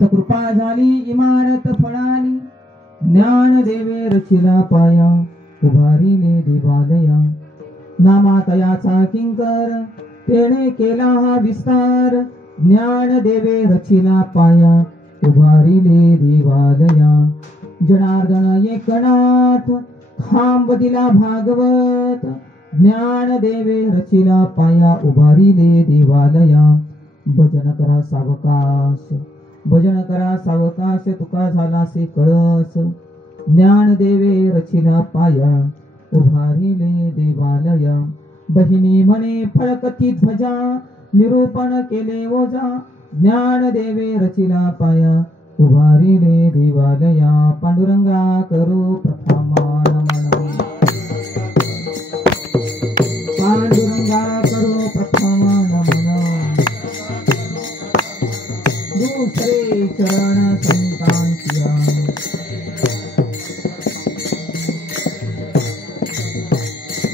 कृपा झाली इमारत फळाली, ज्ञान देवे रचिला पाया, उभारिले देवालया. नामातयाचा किंकर तेने केला हा विस्तार, ज्ञान देवे रचिला पाया, उभारिले देवालया. जनार्दन एकनाथ खांब दिला भागवत, ज्ञान देवे रचिला पाया, उभारिले देवालया. भजन करा सावकाश, भजन करा सावकाश, तुका झालासे कळस, ज्ञान देवे रचिला पाया, उभारिले देवालया. बहिणी म्हणे फळकती ध्वजा, निरूपण केले ओझा, ज्ञान देवे रचिला पाया, उभारिले देवालया. पांडुरंगा करू प्रथमान मन, पांडुरंगा करू प्रथमान मन. दुसरे चरण संतांच्या,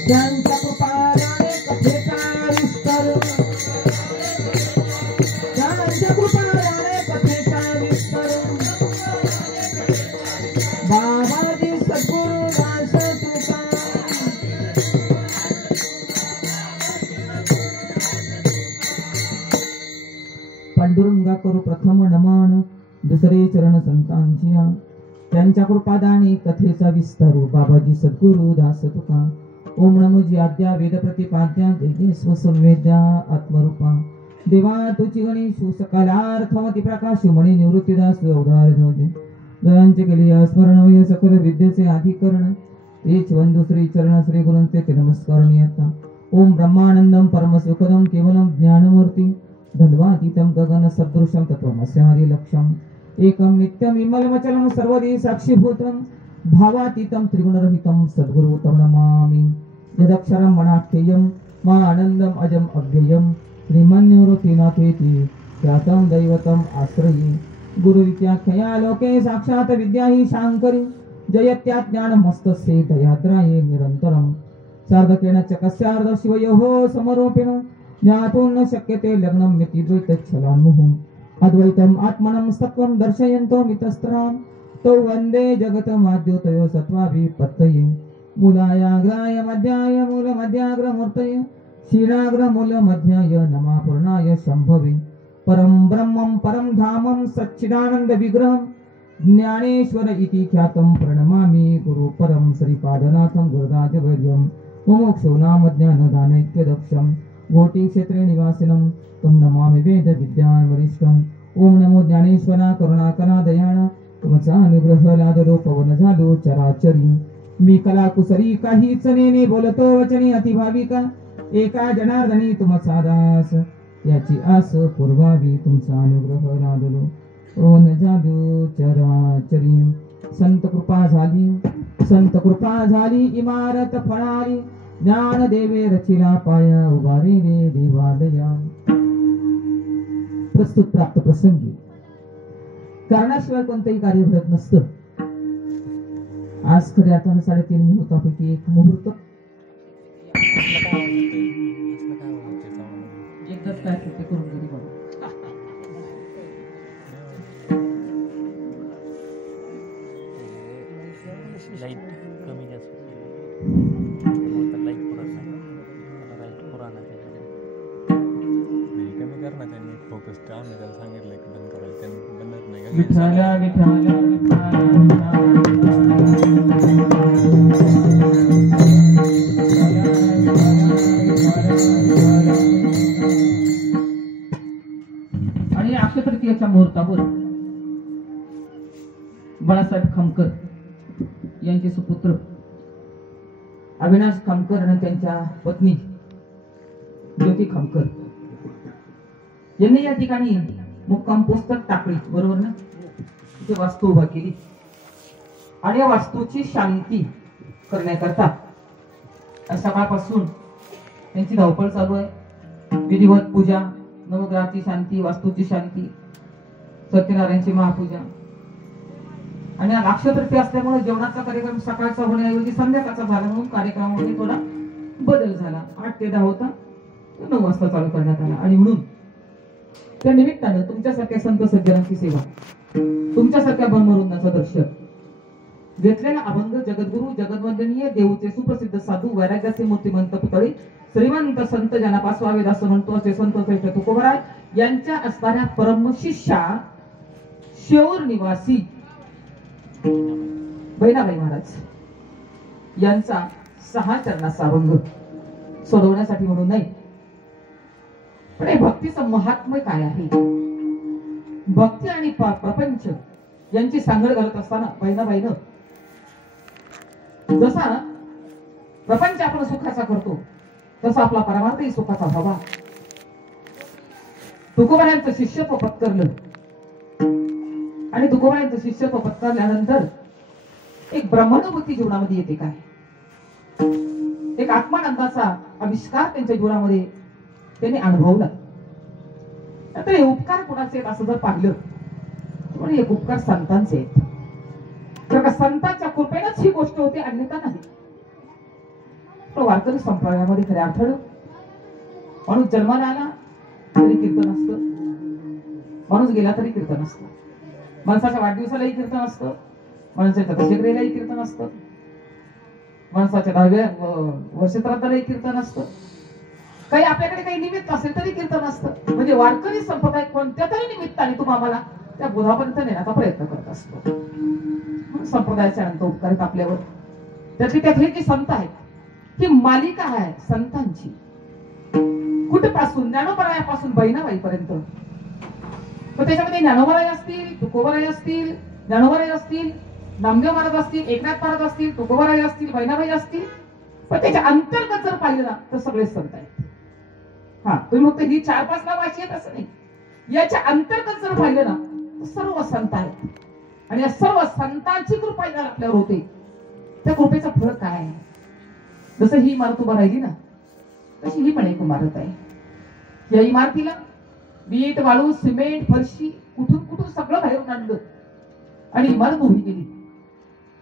त्यांच्या कृपाने कथेचा विस्तार, त्यांच्या कृपाने कथेचा विस्तार. बाबाजी सद्गुरु दास तुका, पांडुरंगा करू प्रथम नमन, दुसरे चरण संतांच्या, त्यांच्या कृपादाने कथेचा विस्तारू. बाबाजी सद्गुरु दास तुका. ओम नमोजी आद्या वेद प्रतिपाद्या, जय स्वसंवेद्या आत्मरूपा. देवा तुची गणेशु सकलार्थमती प्रकाश, मणी निवृत्तीदास अवधार धोजे. दयांचे केले स्मरण सकल विद्येचे अधिकरण, तेच वंदु श्री चरण श्री गुरूंचे नमस्कार नियता. ओम ब्रह्मानंदम परम सुखदम केवलम ज्ञानमूर्ती, धन्वातीतम गगन सदृशम तत्वमस्यादि लक्ष्यम. एकम नित्यम विमलमचलम सर्वदी साक्षीभूतम, भावातीतम त्रिगुणरहितम सद्गुरु तम नमामि. यदक्षरम मनाख्येयम मा आनंदम अजम अव्ययम, श्रीमन्निवृत्तिनाथेति ख्यातम दैवतम आश्रये. गुरुविद्याख्यया लोके साक्षात विद्या हि शांकरी, जयत्या ज्ञानमस्तस्ये दयाद्राये निरंतरम. सार्धकेन च कस्यार्ध शिवयोः समरूपिण, ज्ञातुं न शक्यते लग्नं मितिद्वैतच्छलान्मुहुः. अद्वैतम आत्मनं सत्त्वं दर्शयन्तो मितस्त्रान्, तो वंदे जगतमाद्योतयो सत्त्वाभिपत्तये. मूलायाग्राय मध्याय मूलमध्याग्रमूर्तये, क्षीराग्रमूलमध्याय नमापूर्णाय शंभवे. परं ब्रह्मं परं धामं सच्चिदानंद विग्रहं, ज्ञानेश्वर इति ख्यातं प्रणमामि गुरुपरं श्रीपादनाथं गुरुराजवर्यं. मुमुक्षो नाम ज्ञानदानैक्यदक्षं, घोटी क्षेत्रे निवासिनं तं नमामि वेद विद्यान् वरिष्ठम्. ओम नमो ज्ञानेश्वरा करुणाकरा दयाळा, तुमचा अनुग्रह लादलो पवन झालो चराचरी. मी कला कुसरी काहीच नेने बोलतो वचनी अतिभाविका, एका जनार्दनी तुमचा दास, याची आस पूर्वावी तुमचा अनुग्रह लादलो पवन झालो चराचरी. संत कृपा झाली, संत कृपा झाली इमारत फळाली, ज्ञान देवे रचिला पाया, उभारिले देवालया. प्रस्तुत प्राप्त प्रसंगी कारणाशिवाय कोणतेही कार्य घडत नसतं. आज खऱ्या अर्थानं 3:30 मुहूर्तापैकी एक मुहूर्त एकदाच काय ते करून घरी बघा. लाईट कमी जास्त लाईट पुरत नाही, लाईट पुराणा कमी कर ना. त्यांनी फोकस आम्ही त्याला सांगितलं की बंद करायला, त्यांनी बंदच नाही. विठाला विठाला आणि अक्षय तृतीयेच्या मुहूर्तावर बाळासाहेब खामकर यांचे सुपुत्र अविनाश खामकर आणि त्यांच्या पत्नी ज्योती खामकर यांनी या ठिकाणी मुक्काम पुस्तक टाकली, बरोबर ना. तिथे वास्तू उभा केली आणि या वास्तूची शांती करण्याकरता सकाळपासून त्यांची धावपळ चालू आहे. विधिवत पूजा, नवग्रहाची शांती, वास्तूची शांती, सत्यनारायणची महापूजा. आणि अक्षय तृतीया असल्यामुळे जेवणाचा कार्यक्रम सकाळचा होण्याऐवजी संध्याकाळचा झाला, म्हणून कार्यक्रमामध्ये थोडा बदल झाला. 8 ते 10 होता, 9 वाजता चालू करण्यात आला. आणि म्हणून त्या निमित्तानं तुमच्यासारख्या संत सज्जनांची सेवा तुमच्यासारख्या ब्रह्मरुंदाचं दर्शन घेतलेला अभंग जगद्गुरु जगद्वंदनीय देऊचे सुप्रसिद्ध साधू वैराग्याचे मूर्तिमंत पुतळे श्रीमंत संत ज्यांना पाचवावे दास म्हणतो असे संत श्रेष्ठ तुकोबराय यांच्या असणाऱ्या परम शिष्या शेऊर निवासी बहिणाबाई महाराज यांचा 6 चरणाचा अभंग सोडवण्यासाठी म्हणून नाही, पण हे भक्तीचं महात्म्य काय आहे, भक्ती आणि प्रपंच यांची सांगड घालत असताना बहिणाबाईनं जसा प्रपंच आपण सुखाचा करतो तसा आपला परमार्थही सुखाचा व्हावा. तुकोबारायांचं शिष्यत्व पत्करलं आणि तुकोबारायांचं शिष्यत्व पत्करल्यानंतर एक ब्रह्मानुभूती जीवनामध्ये येते काय, एक आत्मानंदाचा आविष्कार त्यांच्या जीवनामध्ये त्यांनी अनुभवला. तर हे उपकार कोणाचे आहेत असं जर पाहिलं तर एक उपकार संतांचे आहेत. तर संतांच्या कृपेनंच ही गोष्ट होती, अन्यथा नाही. तो वारकरी संप्रदायामध्ये खऱ्या अर्थानं माणूस जन्माला आला तरी कीर्तन असतं, माणूस गेला तरी कीर्तन असतं, माणसाच्या वाढदिवसालाही कीर्तन असतं, माणसाच्या दशक्रियेलाही कीर्तन असतं, माणसाच्या 10व्या वर्षश्राद्धालाही कीर्तन असतं, काही आपल्याकडे काही निमित्त असेल तरी कीर्तन असतं. म्हणजे वारकरी संप्रदाय कोणत्या तरी निमित्ताने तुम्हाला त्या बोधापर्यंत नेण्याचा प्रयत्न करत असतो. संप्रदायाचे अनंत उपकार आहेत आपल्यावर. त्यातली त्यात हे जे संत आहेत ही मालिका आहे संतांची, कुठपासून ज्ञानोबरायापासून बहिणाबाई पर्यंत. तर त्याच्यामध्ये ज्ञानोबराय असतील, तुकोबराय असतील, ज्ञानोबराय असतील, नामदेव महाराज असतील, एकनाथ महाराज असतील, तुकोबराय असतील, बहिणाबाई असतील, पण त्याच्या अंतर्गत जर पाहिलं ना तर सगळे संत आहेत. हा, तुम्ही फक्त ही 4-5 नाव अशी आहेत असं नाही, याच्या अंतर्गत जर पाहिलं ना तर सर्व संत आहेत. आणि या सर्व संतांची कृपा जर आपल्यावर होते त्या कृपेचं फळ काय आहे. जसं ही इमारत उभा राहिली ना तशी ही पण एक इमारत आहे. या इमारतीला वीट, वाळू, सिमेंट, फरशी कुठून कुठून सगळं बाहेरून आणलं आणि इमारत उभी केली.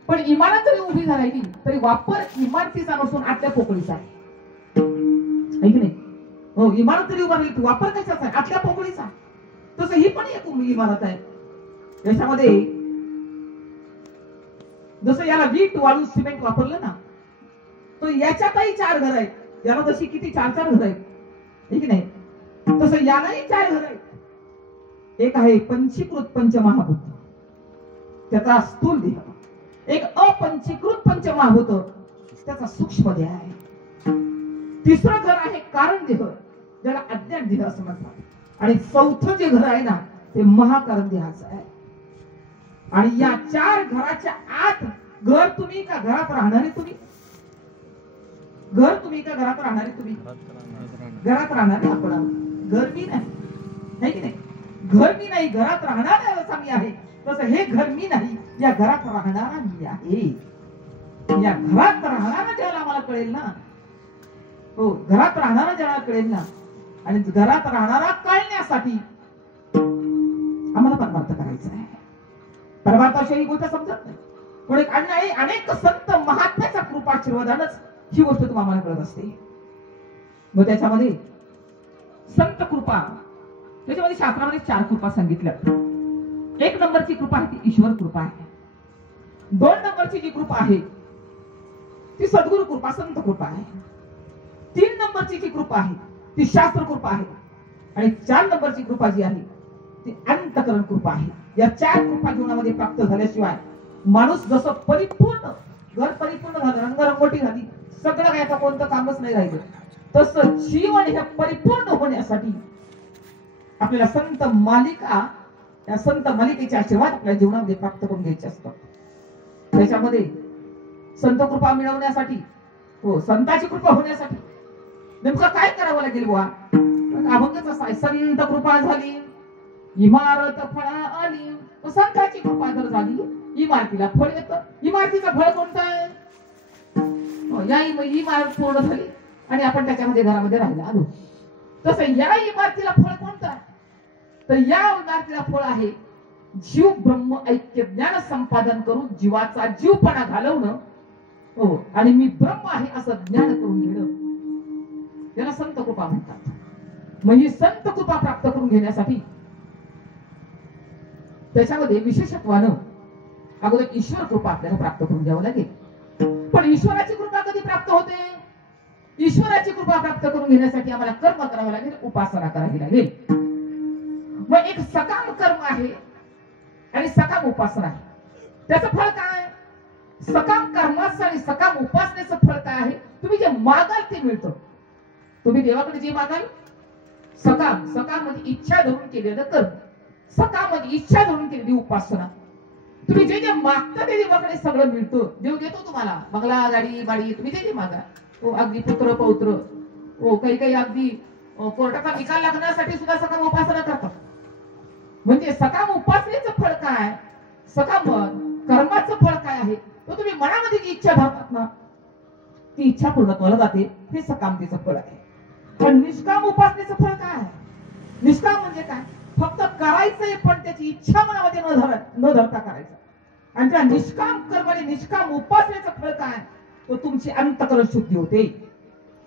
पण इमारत जरी उभी राहिली तरी वापर इमारतीचा नसून आतल्या पोकळीचा आहे की नाही. हो, इमारत जरी उभा राहिली वापर कशाचा आहे, आतल्या पोकळीचा. तसं ही पण एक इमारत आहे. याच्यामध्ये जसं याला वीट, वाळू, सिमेंट वापरलं ना तो याच्यातही 4 घर आहेत. याला जशी किती 4-4 घर आहेत ठीक नाही, तसं यालाही 4 घर आहेत. एक आहे पंचीकृत पंचमहाभूत, त्याचा स्थूल देह. एक अपंचीकृत पंचमहाभूत, त्याचा सूक्ष्म देह आहे. तिसरं घर आहे कारण देह, ज्याला अज्ञान देह असं म्हणतात. आणि 4थं जे घर आहे ना ते महाकारण देहाचं आहे. आणि या 4 घराच्या आत घर तुम्ही का घरात राहणारे तुम्ही, घर तुम्ही का घरात राहणारे तुम्ही, घरात राहणारे आपण आहोत. घर मी नाही की नाही, घर मी नाही घरात राहणारा असा मी आहे. तसं हे घर मी नाही, या घरात राहणारा मी आहे. या घरात राहणारा ज्याला आम्हाला कळेल ना, हो घरात राहणारा ज्याला कळेल ना, आणि घरात राहणारा कळण्यासाठी आम्हाला परमार्थ करायचा आहे. परमार्थाशिवाय ही गोष्ट समजत नाही. पण एक अनेक संत महात्म्याच्या कृपाशीर्वादानच ही गोष्ट तुम्हाला कळत असते. मग त्याच्यामध्ये संत कृपा, त्याच्यामध्ये शास्त्रामध्ये 4 कृपा सांगितल्या. 1 नंबरची कृपा आहे ती ईश्वर कृपा आहे. 2 नंबरची जी कृपा आहे ती सद्गुरु कृपा, संत कृपा आहे. 3 नंबरची जी कृपा आहे ती शास्त्र कृपा आहे. आणि 4 नंबरची कृपा जी आहे ती अंतकरण कृपा आहे. या 4 कृपा जीवनामध्ये प्राप्त झाल्याशिवाय माणूस जसं परिपूर्ण, घर परिपूर्ण झालं, रंगरंगोटी झाली, सगळं काय आता कोणतं कामच नाही राहिलं, तसं जीवन हे परिपूर्ण होण्यासाठी आपल्याला संत मालिका, या संत मालिकेचे आशीर्वाद आपल्या जीवनामध्ये प्राप्त करून घ्यायचे असतात. त्याच्यामध्ये संत कृपा मिळवण्यासाठी, हो संताची कृपा होण्यासाठी नेमकं काय करावं लागेल बुवा. अभंगच असा आहे, संत कृपा झाली इमारत फळा आली. संताची कृपा जर झाली इमारतीला फळ येतं. इमारतीचं फळ कोणतं आहे, या इमारत पूर्ण झाली आणि आपण त्याच्यामध्ये घरामध्ये राहिला आलो. तसं या इमारतीला फळ कोणतं आहे, तर या इमारतीला फळ आहे जीव ब्रह्म ऐक्य ज्ञान संपादन करून जीवाचा जीवपणा घालवणं, हो आणि मी ब्रह्म आहे असं ज्ञान करून घेणं, याला संत कृपा म्हणतात. मग ही संत कृपा प्राप्त करून घेण्यासाठी त्याच्यामध्ये विशेषत्वानं अगोदर ईश्वर कृपा आपल्याला प्राप्त करून घ्यावं लागेल. पण ईश्वराची कृपा कधी प्राप्त होते? ईश्वराची कृपा प्राप्त करून घेण्यासाठी आम्हाला कर्म करावं लागेल, उपासना करावी लागेल. मग एक सकाम कर्म आहे आणि सकाम उपासना आहे. त्याचं फळ काय? सकाम कर्माचं आणि सकाम उपासनेचं फळ काय आहे? तुम्ही जे मागाल ते मिळतं. तुम्ही देवाकडे जे मागाल, सकाम मध्ये इच्छा धरून केलेलं कर्म, सकाम मध्ये इच्छा धरून केलेली उपासना. तुम्ही जे जे मागता ते देवाकडे सगळं मिळतं. देव देतो तुम्हाला बंगला, गाडी, बाडी, तुम्ही जे जे मागा. अगदी पुत्र पौत्र, काही अगदी कोर्टाचा निकाल लागण्यासाठी सुद्धा सकाम उपासना करतात. म्हणजे सकाम उपासनेचं फळ काय? सकाम कर्माचं फळ काय आहे? तो तुम्ही मनामध्ये जी इच्छा धरतात ना, ती इच्छा पूर्णत्वाला जाते. हे सकामतेचं फळ आहे. पण निष्काम उपासनेचं फळ काय? निष्काम म्हणजे काय? फक्त करायचंय पण त्याची इच्छा मनामध्ये न धरता करायचं. आणि त्या निष्काम कर्म आणि निष्काम उपासनेचं फळ काय? तो तुमची अंतःकरण शुद्धी होते.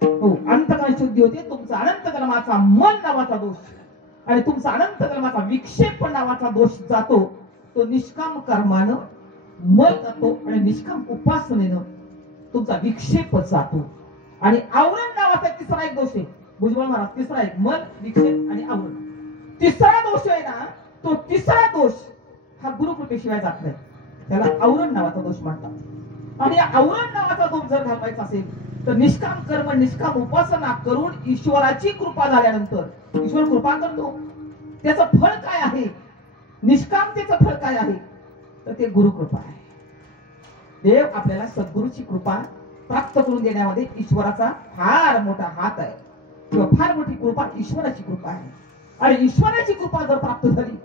अंतःकरण शुद्धी होते. तुमचा अनंत जन्माचा मन नावाचा दोष आणि तुमचा अनंत जन्माचा विक्षेप नावाचा दोष जातो. तो निष्काम कर्मानं मन जातो आणि निष्काम उपासनेनं तुमचा विक्षेप जातो. आणि आवरण नावाचा तिसरा एक दोष आहे. भुजबळ महाराज, तिसरा एक मन, विक्षेप आणि आवरण. तिसरा दोष आहे ना, तो तिसरा दोष हा गुरुकृपेशिवाय जात नाही. त्याला आवरण नावाचा दोष म्हणतात. आणि आवरण नावाचा दोष जर घालवायचा असेल तर निष्काम कर्म, निष्काम उपासना करून ईश्वराची कृपा झाल्यानंतर ईश्वर कृपा करतो. त्याचं फळ काय आहे? निष्कामतेचं फळ काय आहे? तर ते गुरुकृपा आहे. देव आपल्याला सद्गुरूची कृपा प्राप्त करून देण्यामध्ये ईश्वराचा फार मोठा हात आहे, किंवा फार मोठी कृपा ईश्वराची कृपा आहे. आणि ईश्वराची कृपा जर प्राप्त झाली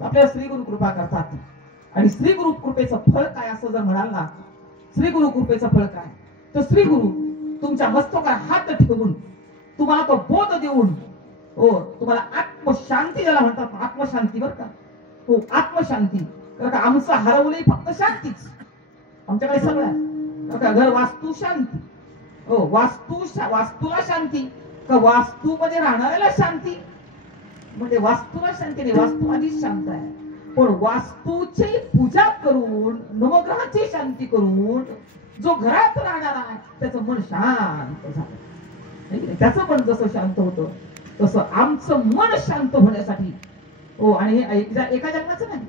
तर आपल्याला श्री गुरु कृपा करतात. आणि श्री गुरु कृपेचं फळ काय असं जर म्हणाल ना, श्री गुरु कृपेचं फळ काय? तर श्री गुरु तुमच्या मस्तकावर हात ठेवून तुम्हाला तो बोध देऊन, तुम्हाला आत्मशांती ज्याला म्हणतात, आत्मशांती बरं का, आत्मशांती. कारण आमचं हरवलंय फक्त शांतीच. आमच्याकडे सगळं आहे. घर वास्तू शांती, वास्तूला शांती का वास्तूमध्ये राहणाऱ्याला शांती? म्हणजे वास्तूला शांती नाही, वास्तू आधीच शांत आहे. पण वास्तूची पूजा करून, नवग्रहाची शांती करून जो घरात राहणार आहे त्याचं मन शांत झालं. त्याचं मन जसं शांत होतं तसं आमचं मन शांत होण्यासाठी, आणि हे एका जन्माचं नाही,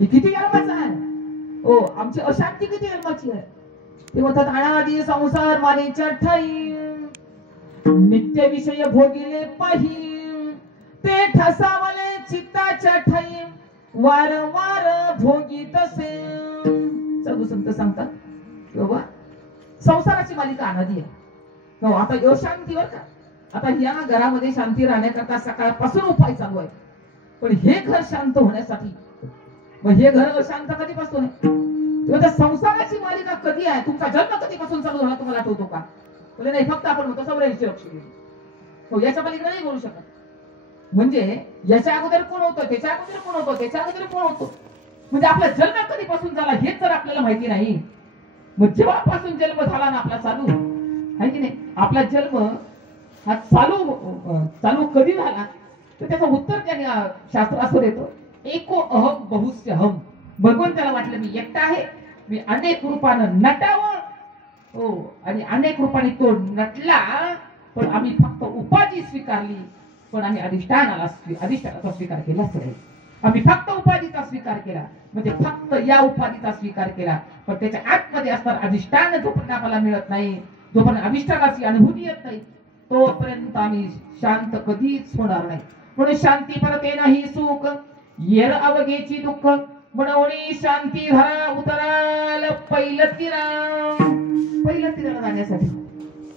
हे किती जन्माचं आहे. आमची अशांती किती जन्माची आहे. ते म्हणतात अनादी संसार मानेच्या ठाई, नित्य विषय भोगिले पाही, ते ठसावले चित्ताच्या ठाई, वारंवार भोगी तसे. साधू संत सांगतात बाबा संसाराची मालिका अनादी आहे. आता यो शांतीवर का, आता या घरामध्ये शांती राहण्याकरता सकाळपासून उपाय चालू आहे. पण हे घर शांत होण्यासाठी, मग हे घर अशांत कधीपासून आहे? संसाराची मालिका कधी आहे? तुमचा जन्म कधीपासून चालू झाला तुम्हाला आठवतो का? म्हणजे नाही, फक्त आपण म्हणतो 84 वर्ष. याच्या पलीकडे नाही बोलू शकत. म्हणजे याच्या अगोदर कोण होतं, त्याच्या अगोदर कोण होतं, त्याच्या अगोदर कोण होतं. म्हणजे आपला जन्म कधीपासून झाला हेच जर आपल्याला माहिती नाही, मग जेव्हापासून जन्म झाला ना आपला चालू आहे की नाही, आपला जन्म हा चालू कधी झाला, तर त्याचं उत्तर त्याने शास्त्र असं देतो, एको अहम बहुस्य हम. भगवंताला वाटलं मी एकटा आहे, मी अनेक रूपानं नटावं, आणि अनेक रूपाने नटला, पण आम्ही फक्त उपाधी स्वीकारली, पण आम्ही अधिष्ठानाचा स्वीकार केलाच नाही. आम्ही फक्त उपाधीचा स्वीकार केला, म्हणजे फक्त या उपाधीचा स्वीकार केला, पण त्याच्या आतमध्ये असणार अधिष्ठान जोपर्यंत आम्हाला मिळत नाही, जोपर्यंत अधिष्ठानाची अनुभूती येत नाही, तोपर्यंत आम्ही शांत कधीच होणार नाही. म्हणून शांती परते नाही सुख, येर अवघेची दुःख, म्हणून शांती धरा उतराल पहिलं तीराला जाण्यासाठी.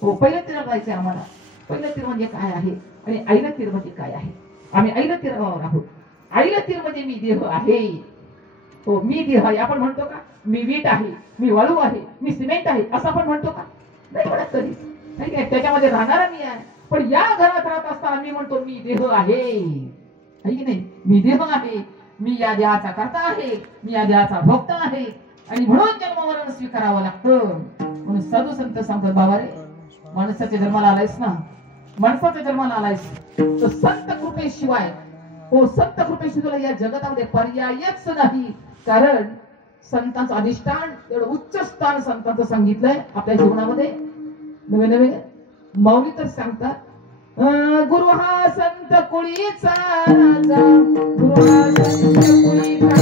पहिलं तीराला जायचंय आम्हाला. पहिलं तीर म्हणजे काय आहे आणि आईलं तीर म्हणजे काय आहे? आम्ही आईलं तीरावर आहोत. आईलं तीर म्हणजे मी देह आहे. मी देह आहे. आपण म्हणतो का मी वीट आहे, मी वाळू आहे, मी सिमेंट आहे, असं आपण म्हणतो का? नाही म्हणत कधी. त्याच्यामध्ये राहणारा मी आहे. पण या घरात राहत असताना मी म्हणतो मी देह आहे की नाही? मी देह आहे, मी या देहाचा करता आहे, मी या देहाचा भोक्ता आहे, आणि म्हणून जन्मवरण स्वीकारावं लागतं. म्हणून साधू संत सांगतात, बाबा रे, माणसाच्या जन्माला आलायस ना, माणसाच्या जन्माला आलायस तर संत कृपेशिवाय हो, संत कृपेशी तुला या जगतामध्ये पर्यायच नाही. कारण संतांचं अधिष्ठान एवढं उच्च स्थान संतांचं सांगितलंय आपल्या जीवनामध्ये. नवे नवे माऊली तर सांगतात, गुरु हा संत कुळीचा राजा, गुरु हा संत कुळीचा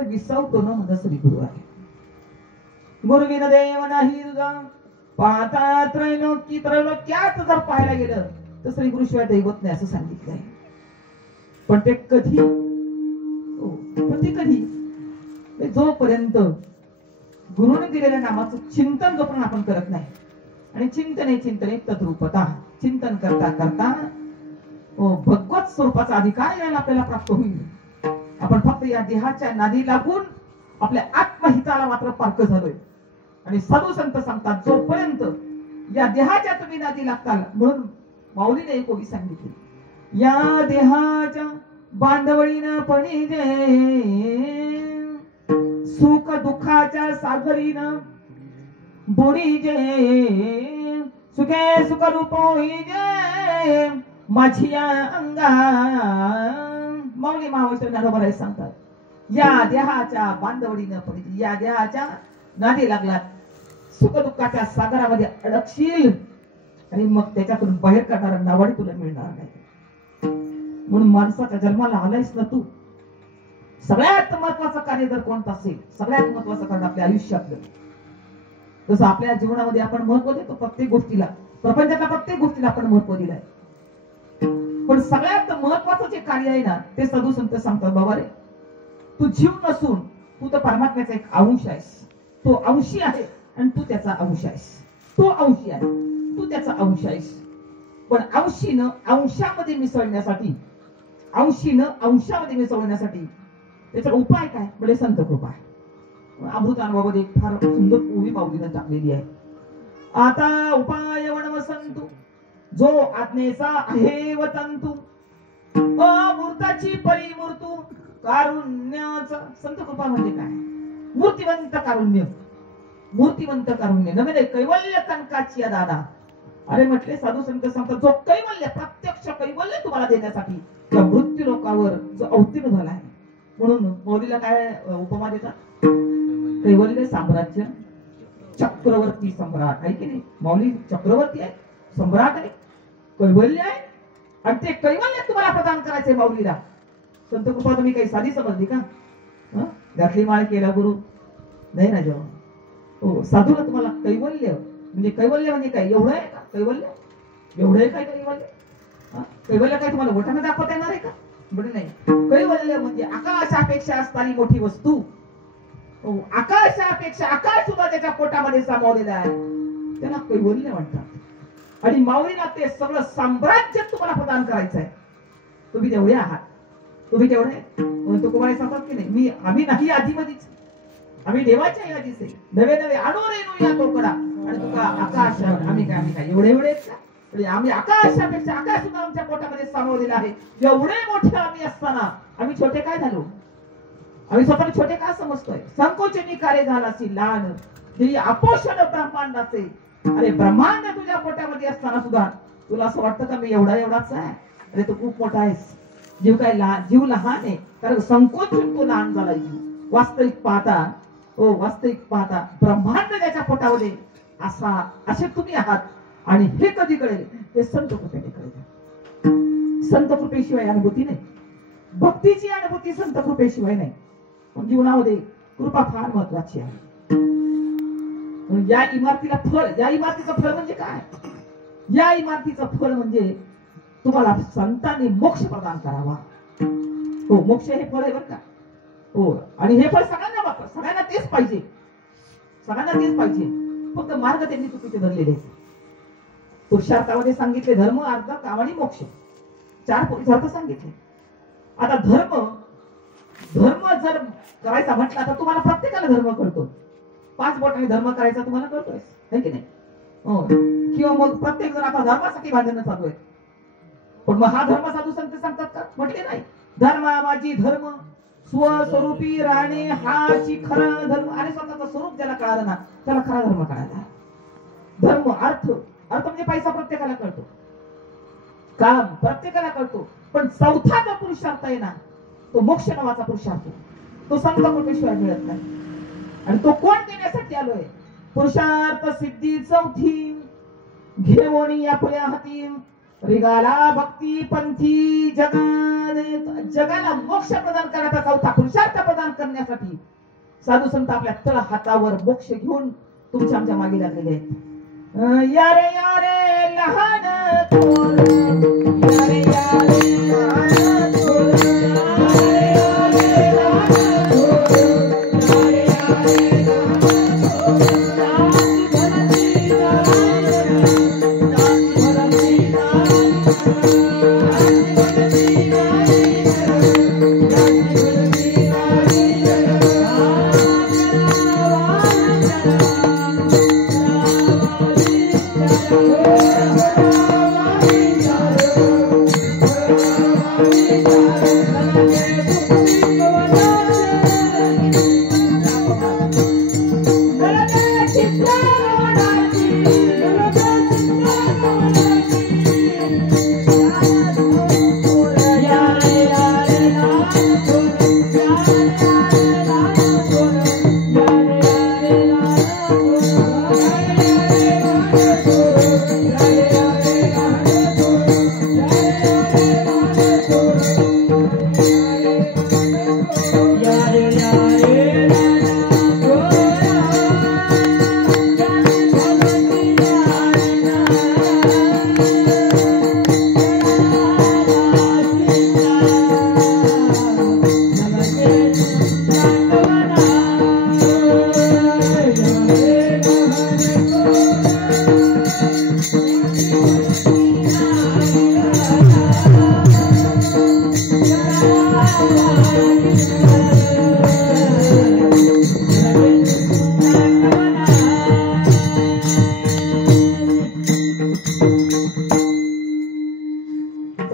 विसावतो ना माझा श्री गुरु आहे. गुरु विन देव नाही तुझा, पाहता त्रैलोकी त्रैलोक्यात जर पाहायला गेलं तर श्री गुरु शिवाय दैवत नाही असं सांगितलंय. पण ते कधी, पण ते कधी, जोपर्यंत गुरुने दिलेल्या नामाचं चिंतन जोपर्यंत आपण करत नाही. आणि चिंतने तद्रूपता, चिंतन करता करता भगवत स्वरूपाचा अधिकार यायला आपल्याला प्राप्त होईल. आपण फक्त या देहाच्या नादी लागून आपल्या आत्महिताला मात्र पारख झालोय. आणि साधू संत सांगतात, जोपर्यंत या देहाच्या तुम्ही नादी लागताल, म्हणून माऊलीने एक ओवी सांगितली, या देहाच्या बांधवळीनं पणीजे, सुख दुःखाच्या सागरीनं बुडीजे, सुखे सुख रूप होईजे माझी अंगा. माऊली महावैष्णव ज्ञानोबा सांगतात, या देहाच्या बांधवडीनं पडीजे, या देहाच्या नादी लागलात, सुख दुःखाच्या सागरामध्ये अडकशील आणि मग त्याच्यातून बाहेर काढणारा नावाडी तुला मिळणार नाही. म्हणून माणसाच्या जन्माला आलायस ना तू, सगळ्यात महत्वाचं कार्य जर कोणतं असेल, सगळ्यात महत्वाचं कारण आपल्या आयुष्यातलं. तसं आपल्या जीवनामध्ये आपण महत्व देतो प्रत्येक गोष्टीला, प्रपंचाच्या प्रत्येक गोष्टीला आपण महत्व दिलंय. पण सगळ्यात महत्वाचं जे कार्य आहे ना, ते साधू संत सांगतात, बाबा रे, तू जीव नसून तू तर परमात्म्याचा एक अंश आहेस. तो अंशी आहे आणि तू त्याचा अंश आहेस. तो अंशी आहे, तू त्याचा अंश आहेस. पण अंशीनं अंशामध्ये मिसळण्यासाठी, अंशामध्ये मिसळण्यासाठी त्याचा उपाय काय? म्हणजे संत कृपा. अमृतानुभवामध्ये एक फार सुंदर ओवी माऊलीनं टाकलेली आहे. आता उपाय वणव संतू, जो आज्ञेचा आहे वतंतू, अमूर्ताची परिमूर्तू, कारुण्याचा. संत कृपा म्हणजे काय? मूर्तिवंत कारुण्य, मूर्तिवंत कारुण्य. नव्हे कैवल्य कनकाची दादा. अरे म्हटले साधू संत सांगतात, जो कैवल्य, प्रत्यक्ष कैवल्य तुम्हाला देण्यासाठी त्या मृत्यू लोकावर जो अवतीर्ण झाला आहे. म्हणून मौलीला काय उपमा देतात? कैवल्य साम्राज्य, चक्रवर्ती सम्राट आहे की नाही? माऊली चक्रवर्ती आहे, सम्राट आहे, कैवल्य आहे. आणि ते कैवल्य तुम्हाला प्रदान करायचंय माऊलीला. संत कृपा तुम्ही काही साधी समजली का? घातली माळ केला गुरु नाही ना जेव्हा. हो, साधूला तुम्हाला कैवल्य म्हणजे, कैवल्य म्हणजे काय? एवढं आहे का कैवल्य? एवढं आहे काय कैवल्य? कैवल्य काय तुम्हाला बोटाने दाखवता येणार आहे का? म्हणजे नाही. कैवल्य म्हणजे आकाशापेक्षा असणारी मोठी वस्तू. आकाशापेक्षा, आकाश सुद्धा त्याच्या पोटामध्ये सामावलेला आहे, त्याला कैवल्य म्हणतात. आणि माऊलीला ते सगळं साम्राज्य तुम्हाला प्रदान करायचं आहे. तुम्ही तेवढे आहात, तुम्ही तेवढे. तुकोबाई सांगतात की नाही, आम्ही नाही आधीमधीच, आम्ही देवाच्या यादीच आहे. नवे नवे आणू रेणू या तोकडा. आणि तुका आकाश, आम्ही काय एवढे एवढे का? आम्ही आकाशापेक्षा, आकाश सुद्धा आमच्या पोटामध्ये सामावलेला आहे. एवढे मोठे आम्ही असताना आम्ही छोटे काय झालो? आम्ही स्वतःला छोटे का समजतोय? संकोचनी कार्य झाला असेल लहान, ही आपोषण ब्रह्मांडाचे. अरे ब्रह्मांड तुझ्या पोटामध्ये असताना सुद्धा तुला असं वाटतं का मी एवढाच आहे? अरे तू खूप मोठा आहेस. जीव काय लहान, जीव लहान आहे, कारण संकोचून तो लहान झाला जीव. वास्तविक पाहता ब्रह्मांड त्याच्या पोटामध्ये असे तुम्ही आहात. आणि हे कधी कळेल? ते संत कृपेने कळेल. संत कृपेशिवाय अनुभूती नाही. भक्तीची अनुभूती संत कृपेशिवाय नाही. पण जीवनामध्ये कृपा फार महत्वाची आहे. या इमारतीला फळ, या इमारतीचं फळ म्हणजे काय? या इमारतीचं फळ म्हणजे तुम्हाला संतांनी मोक्ष प्रदान करावा. हो, मोक्ष हे फळ आहे बरं का. हो, आणि हे फळ सगळ्यांना तेच पाहिजे. सगळ्यांना तेच पाहिजे. फक्त मार्ग त्यांनी चुकीचे धरलेले आहेत. पुरुषार्थामध्ये सांगितले धर्म, अर्थ, काम आणि मोक्ष. 4 पुरुषार्थ सांगितले. आता धर्म जर करायचा म्हटला तर तुम्हाला प्रत्येकाला धर्म करतो. 5 बोटाने धर्म करायचा तुम्हाला करतोय, है की नाही? हो. किंवा मग प्रत्येक जण आता धर्मासाठी भांडणं चालू आहे. पण मग हा धर्म साधू संत सांगतात का? म्हटले नाही. धर्मा माझी धर्म स्वस्वरूपी राहणे हाची खरा धर्म. आणि स्वतःचं स्वरूप ज्याला कळालं ना त्याला खरा धर्म कळाला. धर्म, अर्थ म्हणजे पैसा प्रत्येकाला कळतो, काम प्रत्येकाला कळतो. पण चौथा जो पुरुषार्थ आहे ना, तो मोक्ष नावाचा पुरुषार्थ, तो संत कृपेशिवाय मिळत नाही. आणि तो कोण देण्यासाठी आलोय? पुरुषार्थ सिद्धी चौथी घेवणी आपल्या हाती रिगाला भक्ती पंथी जगाला मोक्ष प्रदान करण्याचा चौथा पुरुषार्थ प्रदान करण्यासाठी साधू संत आपल्या तळ हातावर मोक्ष घेऊन तुमच्या आमच्या मागे लागलेले आहेत. यारे यारे लहान थोर, यारे यारे लहान थोर, यारे यारे लहान थोर, यारे यारे लहान थोर, जाती भरती नारायण, जाती भरती नारायण, जाती भरती नारायण, जाती भरती नारायण.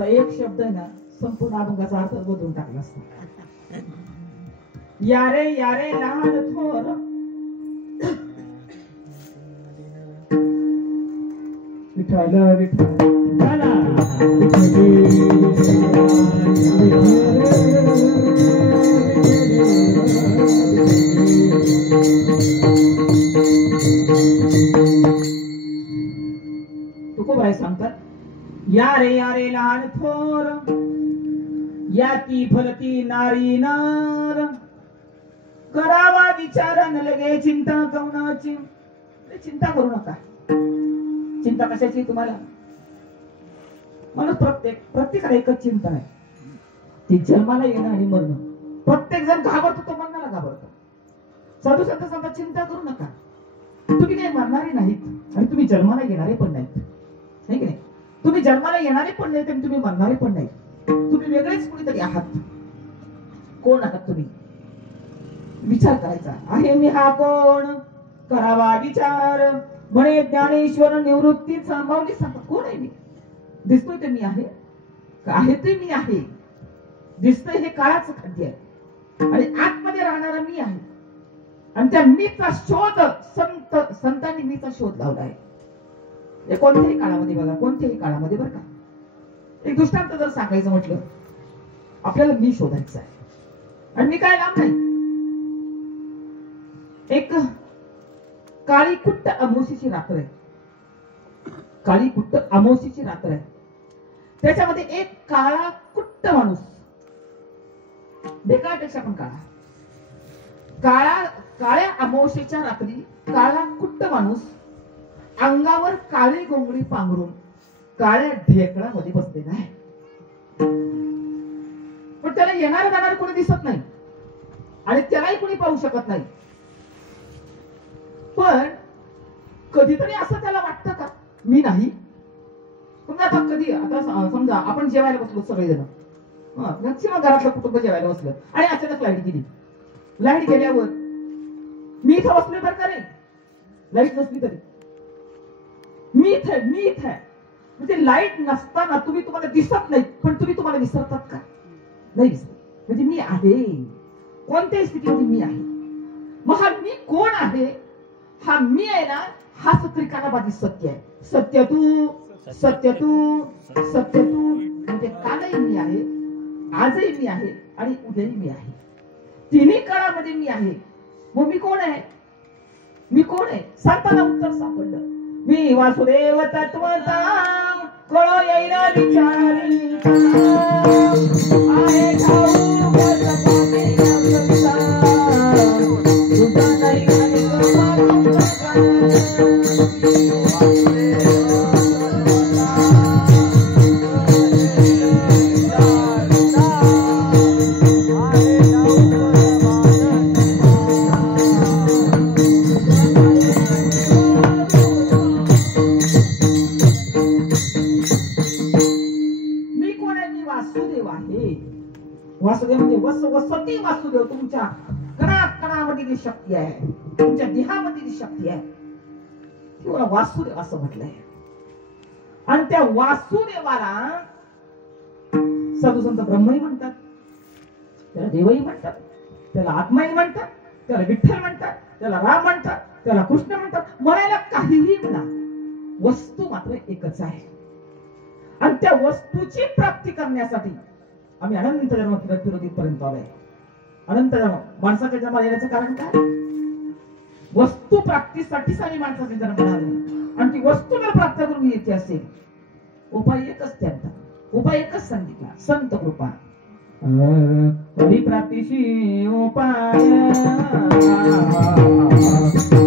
एक शब्द आहे ना, संपूर्ण अभंगाचा अर्थ बदलून टाकला असता. यारे यारे लहान थोर, विठ्ठल विठ्ठल तुकोबाई सांगतात, यारे यारे लहान थोर, याती फलती नारी नार, करावा विचार न लगे चिंता कवनाची. चिंता करू नका. चिंता कशाची? तुम्हाला मला प्रत्येकाला एकच चिंता आहे, ती जन्माला येणं आणि मरणं. प्रत्येक जण घाबरतो, तो मरणाला घाबरतो. साधू संत सांगतात, चिंता करू नका. तुम्ही काही मरणारे नाहीत आणि तुम्ही जन्माला येणारे पण नाहीत, नाही की नाही? तुम्ही जन्माला येणारे पण नाहीत आणि तुम्ही मरणारे पण नाहीत. तुम्ही वेगळेच कुणीतरी आहात. कोण आहात तुम्ही? विचार करायचा आहे. मी हा कोण? करावा विचार. म्हणे ज्ञानेश्वर निवृत्तीचा माऊली सांगतात, कोण आहे मी? दिसतोय ते मी आहे का? आहे ते मी आहे. दिसतोय हे काळाचं खाद्य आहे आणि आतमध्ये राहणारा मी आहे. आणि त्या मीचा शोध संतांनी मीचा शोध लावलाय. कोणत्याही काळामध्ये बघा, कोणत्याही काळामध्ये बरं का. एक दृष्टांत जर सांगायचं म्हटलं, आपल्याला मी शोधायचं आहे. आणि मी काय लांब नाही. एक काळी कुट्ट अमावस्येची रात्र आहे. काळी कुट्ट अमावस्येची रात्र आहे. त्याच्यामध्ये एक काळा कुट्ट माणूस, ढेकळापेक्षा पण काळ्या अमावस्येच्या रात्री काळा कुट्ट माणूस अंगावर काळी गोंगडी पांघरून काळ्या ढेकळामध्ये बसलेला आहे. पण त्याला येणार जाणार कोणी दिसत नाही आणि त्यालाही कोणी पाहू शकत नाही. पण कधीतरी असं त्याला वाटतं का मी नाही? आता समजा आपण जेवायला बसलो सगळेजण, मॅक्सिमम घरातलं कुटुंब जेवायला बसलं आणि अचानक लाईट गेली. लाईट गेल्यावर मी इथं बसलोय बरं का रे, लाईट नसली तरी मी इथे म्हणजे लाईट नसताना तुम्हाला दिसत नाही, पण तुम्हाला विसरतात का? नाही विसरत. म्हणजे मी आहे, कोणत्याही स्थितीमध्ये मी आहे. मग हा मी कोण आहे? हा मी आहे ना, हा त्रिकालाबाधी सत्य आहे. सत्य तू म्हणजे कालही मी आहे, आजही मी आहे आणि उद्याही मी आहे. तिन्ही काळामध्ये मी आहे. मग मी कोण आहे? सांगताना उत्तर सापडलं. मी वासुदेव तत्वता कळो येईना विचारी आहे ठाऊक सत्याने असता तुझा नाही आणि वासुदेव म्हणजे वसती वासुदेव. तुमच्या कणाकणामध्ये शक्ती आहे, तुमच्या देहामध्ये शक्ती आहे, ती वासुदेव असं म्हटलंय. आणि त्या वासुदेवाला साधुसंत ब्रह्मही म्हणतात, त्याला देवही म्हणतात, त्याला आत्माही म्हणतात, त्याला विठ्ठल म्हणतात, त्याला राम म्हणतात, त्याला कृष्ण म्हणतात. म्हणायला काहीही म्हणा, वस्तू मात्र एकच आहे. आणि त्या वस्तूची प्राप्ती करण्यासाठी आम्ही अनंत जन्म फिरत पर्यंत आलोय. अनंत जन्म माणसाच्या जन्माला येण्याचं कारण काय? वस्तू प्राप्तीसाठीच आम्ही माणसाचे जन्म झालो. आणि ती वस्तू जर प्राप्त करून घ्यायची असेल, उपाय एकच त्यांचा, उपाय एकच सांगितला, संत कृपा. हरिप्राप्तीची उपाय,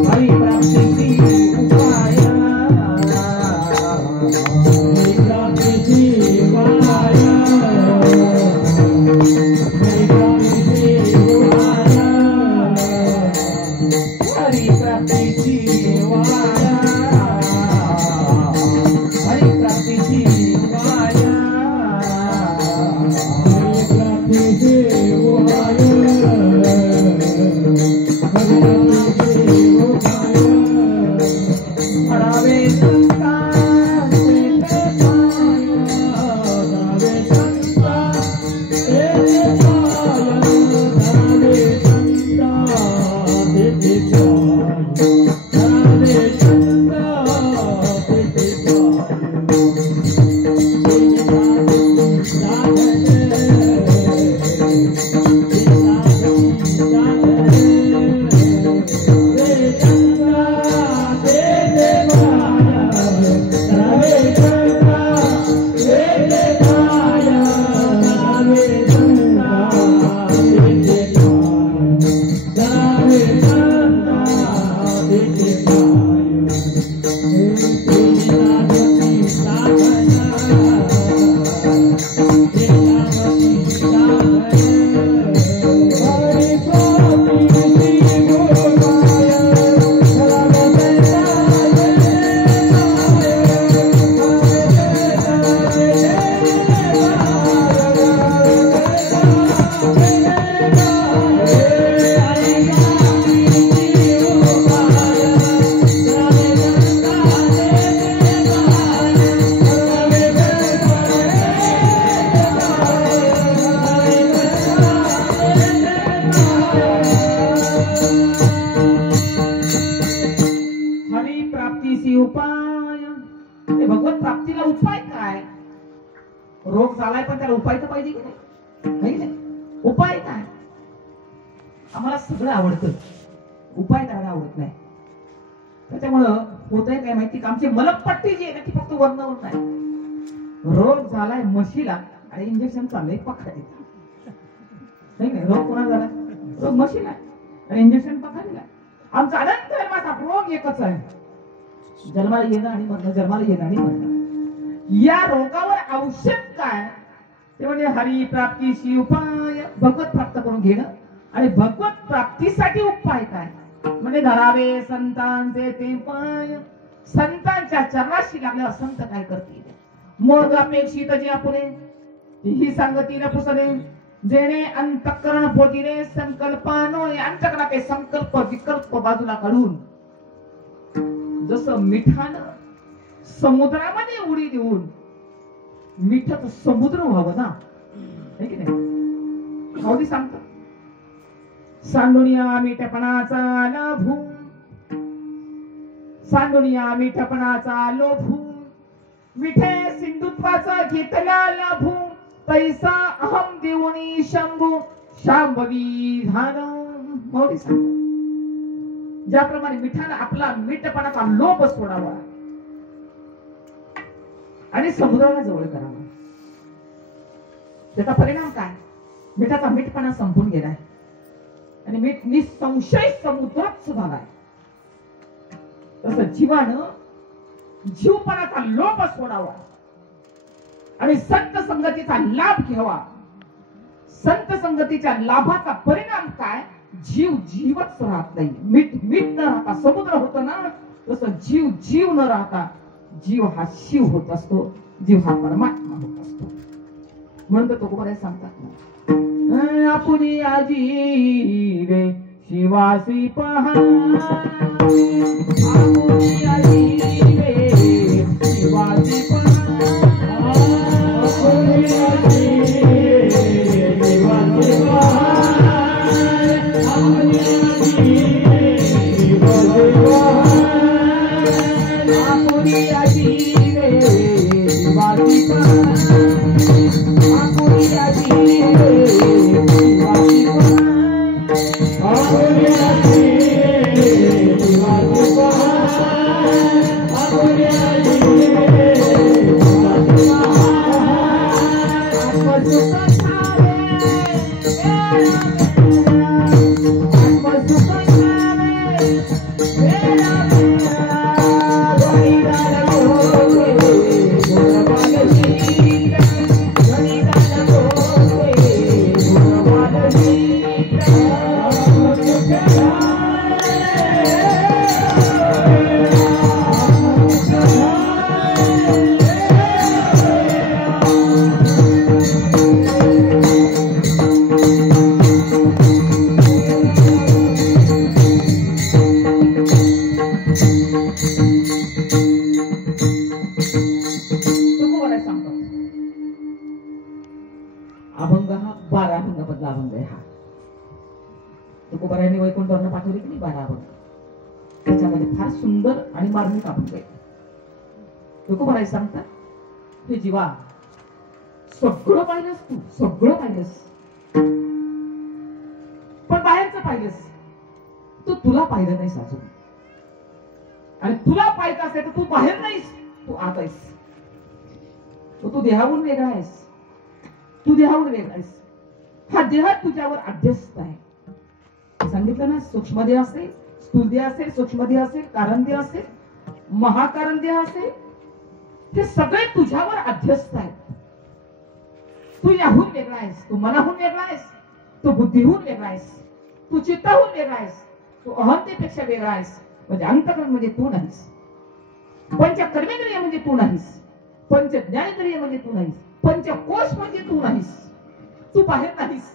हरिप्राप्तीची उपाय, हरिप्राप्तीची उपाय, रोग झालाय पण त्याला उपाय तर पाहिजे की नाही? उपाय काय? आम्हाला सगळं आवडतं, उपाय करायला आवडत नाही. त्याच्यामुळं होतंय काय माहिती का, आमची मलमपट्टी जी आहे ना ती फक्त वरणावर नाही. रोग झालाय म्हशीला आणि इंजेक्शन चाललंय पखाडीला. नाही काय, रोग कोणा झाला? रोग म्हशीला आणि इंजेक्शन पखाडीला. आमचा अनंत जन्माचा रोग एकच आहे, जन्माला येणं आणि मरणं, जन्माला येणं आणि मरणं. या रोगावर औषध काय ते म्हणजे हरी प्राप्तीशी उपाय, भगवत प्राप्त करून घेणं. आणि भगवत प्राप्तीसाठी उपाय काय म्हणजे धरावे संतांचे ते पाय. संतांच्या चरणाशी लागल्यावर संत काय करतील? मग अपेक्षित जे आपुले ही सांगतील पुसले, जेणे अंतःकरण बोधिरे संकल्पानोळे. अंतःकरणाचे संकल्प विकल्प बाजूला काढून जसं मिठानं समुद्रामध्ये उडी देऊन मिठाचं समुद्र व्हावं ना, है की नाही? माऊली सांगतात सांडुनिया मीठपणाचा लाभू, सांडुनिया मीठपणाचा लोभू, मिठे सिंधुत्वाचा घेतला लाभू, पैसा अहम देऊनी शंभू शांभवी धान. माऊली सांगतात ज्याप्रमाणे मिठानं आपला मीठपणाचा लोभ सोडावा आणि समुद्राला जवळ करावा, त्याचा परिणाम काय? मिठाचा मीठपणा संपून गेलाय आणि मीठ निसंशय समुद्रात झालाय. तसं जीवानं जीवपणाचा लोभ सोडावा आणि संत संगतीचा लाभ घ्यावा. संत संगतीच्या लाभाचा परिणाम काय? जीव जीवच राहत नाही. मीठ मीठ न राहता समुद्र होतं ना, तसं जीव जीव न राहता जीव हा शिव होत असतो, जीव हा परमात्मा होत असतो. म्हणून तो बरे सांगतात ना, आपुनी आजीवे शिवासी पहा, आपुनी आजीवे शिवासी पहा, आपुनी आजीवे शिवासी पहा, आपुनी आजीवे शिवासी पहा, आपुनी आजीवे शिवासी पहा, आपुनी आजीवे शिवासी पहा, आपुनी आजीवे शिवासी पहा, आपुनी आजीवे शिवासी पहा. आत्मसुख ठावे आत्मसुख ठावे वेळा वेळा गणिताला गोरे गुणवालजीत, गणिताला गोरे गुणवालजीत. आत्मसुख अभंग हा 12 अभंगामधला अभंग आहे. हा तुकोबारायांनी वैकुंठावरनं पाठवले की नाही 12 अभंग, त्याच्यामध्ये फार सुंदर आणि मार्मिक अभंग आहे. तुकोबाराय सांगतात, हे जीवा सगळं पाहिलंस, तू सगळं पाहिलंस, पण बाहेरचं पाहिलंस, तू तुला पाहिलं नाहीस अजून. आणि तुला पाहिजे असेल तर तू बाहेर नाहीस, तू आत आहेस. तू देहावरून वेगळा आहेस, तू देहावर वेगळा आहेस. हा देह तुझ्यावर अध्यस्त आहे. सांगितलं ना, सूक्ष्म देह असेल, स्थूल देह असेल, सूक्ष्म देह असेल, कारण देह असेल, महाकारण देह असेल, हे सगळे तुझ्यावर अध्यस्त आहेत. तू याहून वेगळा आहेस, तू मनाहून वेगळा आहेस, तू बुद्धीहून वेगळा आहेस, तू चित्ताहून वेगळा आहेस, तू अहंतेपेक्षा वेगळा आहेस. म्हणजे अंतकरण म्हणजे तू नाहीस, पंचकर्मेंद्रिय म्हणजे तू नाहीस, पंच ज्ञानेंद्रिय म्हणजे तू नाहीस, पंचकोश म्हणजे तू नाहीस. तू बाहेर नाहीस,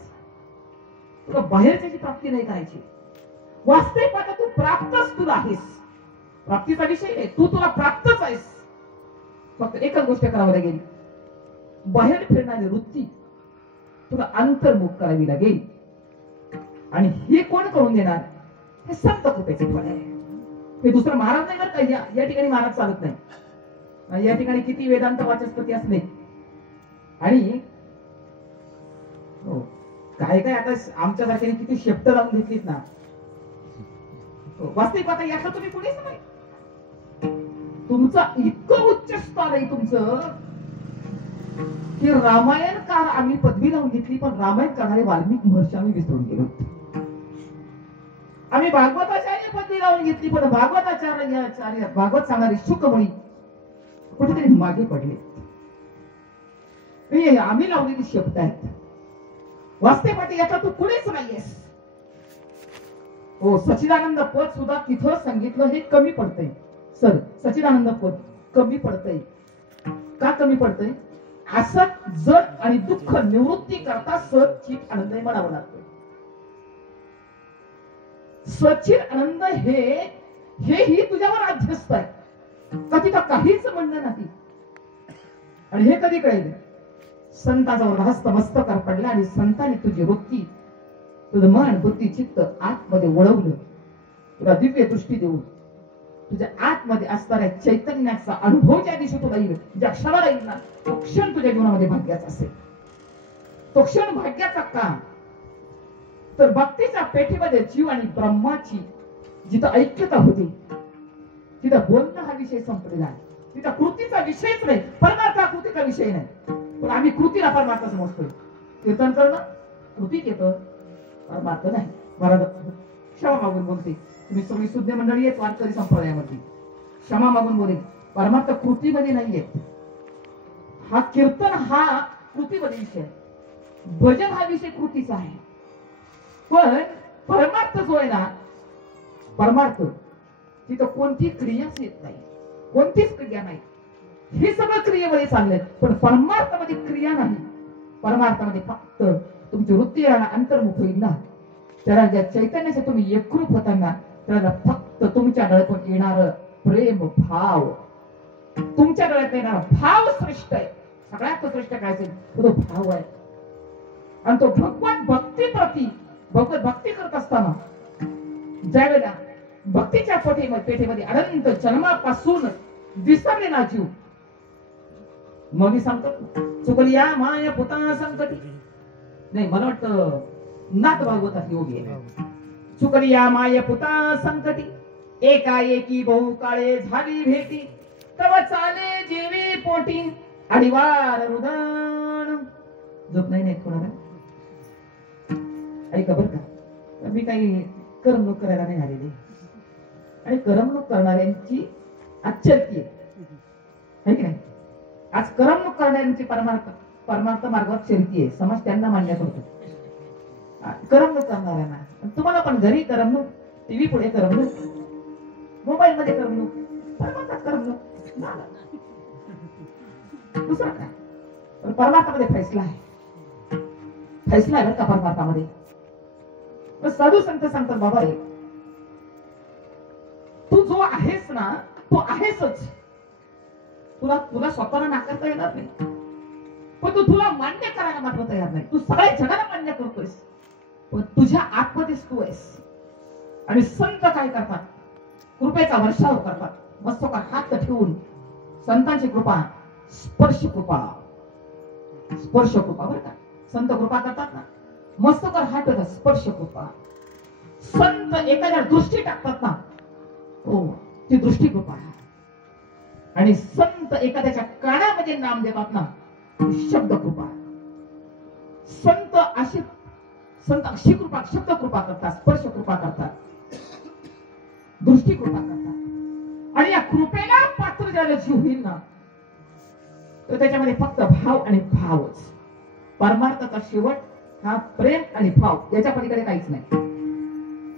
तुला बाहेरची प्राप्ती नाही करायची. वास्तविक आता तू प्राप्तच तुला आहेस. प्राप्तीचा विषय नाही, तू तुला प्राप्तच आहेस. फक्त एकच गोष्ट करावी लागेल, बाहेर फिरणारी वृत्ती तुला अंतर्मुख करावी लागेल. आणि हे कोण करून देणार? हे संत कृपेचे फळ आहे. हे दुसरं महाराज नाही बरं का. या ठिकाणी महाराज चालत नाही. या ठिकाणी किती वेदांत वाचस्पती असले आणि काय काय आता आमच्यासारख्याने किती शेप्ट लावून घेतलीत ना. वास्तविक आता यातलं तुम्ही कुणीच नाही. तुमचं इतकं उच्च स्थान आहे तुमचं की रामायणकार आम्ही पदवी लावून घेतली, पण रामायण करणारे वाल्मिक महर्षी आम्ही विसरून गेलो. आम्ही भागवताचार्य पदवी लावून घेतली, पण भागवत सांगणारे शुकमुनी कुठेतरी मागे पडले. आम्ही लावलेली शब्द आहेत. वास्तवपाठी याचा तू कुणीच नाहीयेस. हो, सच्चिदानंद पद सुद्धा तिथं सांगितलं हे कमी पडतंय. सर, सच्चिदानंद पद कमी पडतंय. का कमी पडतंय? असत जग आणि दुःख निवृत्ती करता सचित आनंद म्हणावं लागतं. सचित आनंद हेही तुझ्यावर अध्यस्त आहे. का तिथं काहीच म्हणणं नाही. आणि हे कधी कळेल? संताचा हस्त मस्तकार पडला आणि संतांनी तुझी वृत्ती, तुझं मन, बुद्धी, चित्त आतमध्ये वळवलं. तुला दिव्य दृष्टी देऊन तुझ्या आतमध्ये असणाऱ्या चैतन्याचा अनुभव ज्या दिवशी तुला येईल, ज्या क्षणाला येईल ना, तो क्षण तुझ्या जीवनामध्ये भाग्याचा असेल. तो क्षण भाग्याचा का? तर भक्तीच्या पेठीमध्ये जीव आणि ब्रह्माची जिथं ऐक्यता होती, तिथं बोलणं हा विषय संपलेला आहे. तिथं कृतीचा विषयच नाही. परमार्थ हा कृतीचा विषय नाही, पण आम्ही कृतीला परमार्थ समजतोय. कीर्तन करणं कृतीत येतं, परमार्थ नाही. बरोबर. क्षमा मागून बोलते. तुम्ही सगळी शुद्ध मंडळी आहेत वारकरी संप्रदायामध्ये. क्षमा मागून बोलेल. परमार्थ कृतीमध्ये नाही येत. हा कीर्तन हा कृतीमध्ये विषय आहे. भजन हा विषय कृतीचा आहे. पण परमार्थ जो आहे ना, परमार्थ तिथं कोणती क्रियाच येत नाही. कोणतीच क्रिया नाही. हे सगळं क्रियेमध्ये चाललंय, पण परमार्थामध्ये क्रिया नाही. परमार्थामध्ये फक्त तुमची वृत्ती अंतर्मुख होईल ना, त्याला ज्या चैतन्याचे तुम्ही एकरूप होताना त्याला फक्त तुमच्या डोळ्यातून येणार प्रेम भाव, तुमच्या डोळ्यात येणारा भाव श्रेष्ठ आहे. सगळ्यात श्रेष्ठ काय असेल तो भाव आहे. आणि तो भगवत भक्तीप्रती, भगवत भक्ती करत असताना ज्यावेळेला भक्तीच्या पेठेमध्ये अनंत जन्मापासून विसरलेला जीव, मग मी सांगतो चुकलिया माया पुता संकटी, नाही मला वाटतं नाथ भागवतात योगी आहे. चुकलिया माय पुता संकटी, एकाएकी बहु काळे झाली भेटी, तव चाले जेवी पोटी अडिवार रुदन. झोप नाही कोणाला? ऐका बर का, मी काही करमणूक करायला नाही आलेली. आणि करमणूक करणाऱ्यांची आश्चर्य आहे की नाही? आज करमणूक करणाऱ्यांची परमार्थ मार्गावर चरिती आहे. समाज त्यांना मान्य करतो. करमणूक करणाऱ्यांना, तुम्हाला पण घरी करमणूक, टीव्ही पुढे करमणूक, मोबाईल मध्ये करमणूक, परमार्थात करमणूक, दुसरं काय? पण परमार्थामध्ये फैसला आहे. फैसला आहे बरं का परमार्थामध्ये. साधू संत सांगतात बाबा रे, तू जो आहेस ना तो आहेसच. तुला स्वतःला नाकारता येणार नाही, पण तू तुला मान्य करायला मात्र तयार नाही. तू सगळ्या जगाला मान्य करतोयस, पण तुझ्या आतमध्येच तू आहेस. आणि संत काय करतात? कृपेचा वर्षाव करतात. मस्तकात हात ठेवून संतांची कृपा, स्पर्श कृपा, स्पर्श कृपा बरं का. संत कृपा करतात ना, मस्तकात हात ठेवतात, स्पर्श कृपा. संत एखाद्या दृष्टी टाकतात ना, हो ती दृष्टी कृपा आहे. आणि संत एखाद्याच्या कानामध्ये नाम देतात ना, शब्द कृपा. संत अशी कृपा, शब्द कृपा करतात, स्पर्श कृपा करतात, दृष्टी कृपा करतात. आणि या कृपेला पात्र ज्याला जीव होईल ना, तर त्याच्यामध्ये फक्त भाव आणि भावच. परमार्थाचा शेवट हा प्रेम आणि भाव, याच्या पलीकडे काहीच नाही.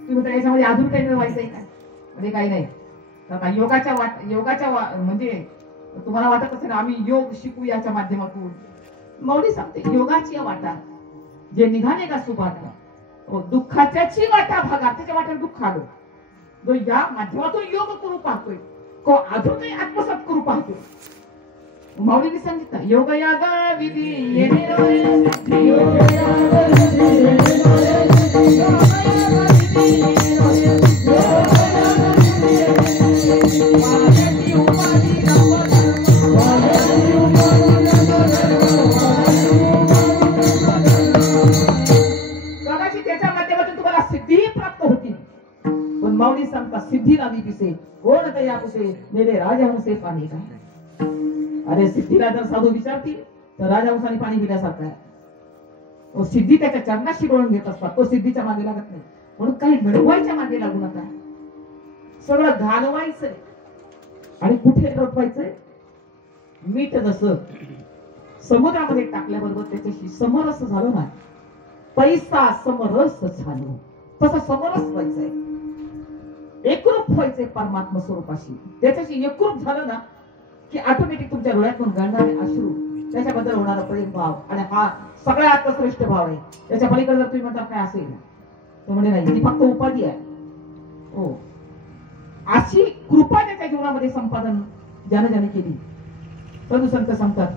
तुम्ही याच्यामध्ये अजून काही व्हायचंय का? म्हणजे काही नाही. योगाच्या म्हणजे तुम्हाला वाटत असेल आम्ही योग शिकू याच्या माध्यमातून. मौली सांगते योगाची वाटा जे निघाले का सुपाटा, दुःखाच्याची वाटा भागा, त्याच्या वाट्यात दुःख आलं, जो या माध्यमातून योग करू पाहतोय, को अजूनही आत्मसात करू पाहतोय. माऊलीने सांगितलं योग यागा विधी त्याच्या माध्यमातून तुम्हाला सिद्धी प्राप्त होतील. पण माऊली सांगता सिद्धी नावी पिसे कोण तया पुसे गेले राजहंसे पाणी काय. अरे सिद्धीला जर साधू विचारतील तर राजहंसाने पाणी पिण्यासारखं आहे. तो सिद्धी त्याच्या चरणाशी वळून घेत असतात, तो सिद्धीच्या मागे लागत नाही. म्हणून काही मिळवायच्या मागे लागू नका, सगळं घालवायचंय आणि कुठे रोखवायचंय. मीठ जसं समुद्रामध्ये टाकल्याबरोबर त्याच्याशी समरस झालं ना, पैसा समरस झालो, तसं समरस व्हायचंय, एकरूप व्हायचंय परमात्मा स्वरूपाशी. त्याच्याशी एकरूप झालं ना की ऑटोमॅटिक तुमच्या डोळ्यातून गळणारे अश्रू, त्याच्याबद्दल होणारा प्रेम भाव, आणि हा सगळ्यात श्रेष्ठ भाव आहे. त्याच्या पलीकडे जर तुम्ही म्हणता काय असेल तो म्हणजे नाही, ती फक्त उपाधी आहे. हो, अशी कृपा त्याच्या जीवनामध्ये संपादन ज्याने ज्याने केली. साधू संत सांगतात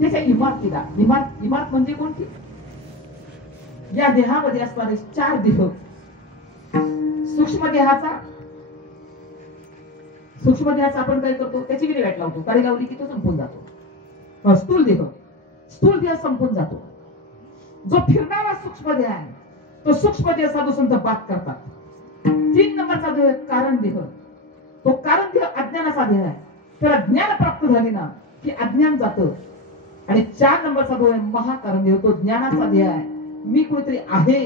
त्याच्या इमारतीला, इमारत म्हणजे कोणती? या देहामध्ये असणारे 4 देह. सूक्ष्म देहाचा आपण काय करतो, त्याची विल्हेवाट लावतो, काडी लावली की तो संपून जातो. स्थूल देह संपून जातो. जो फिरणारा सूक्ष्म देह आहे तो सूक्ष्म देह साधू संत बात करतात. 3 नंबरचा देह कारण देह, तो कारण देह अज्ञानाचा देह आहे. त्याला ज्ञान प्राप्त झाले ना की अज्ञान जातं. आणि 4 नंबरचा देह महाकारण देह, तो ज्ञानाचा देह आहे. मी कोणीतरी आहे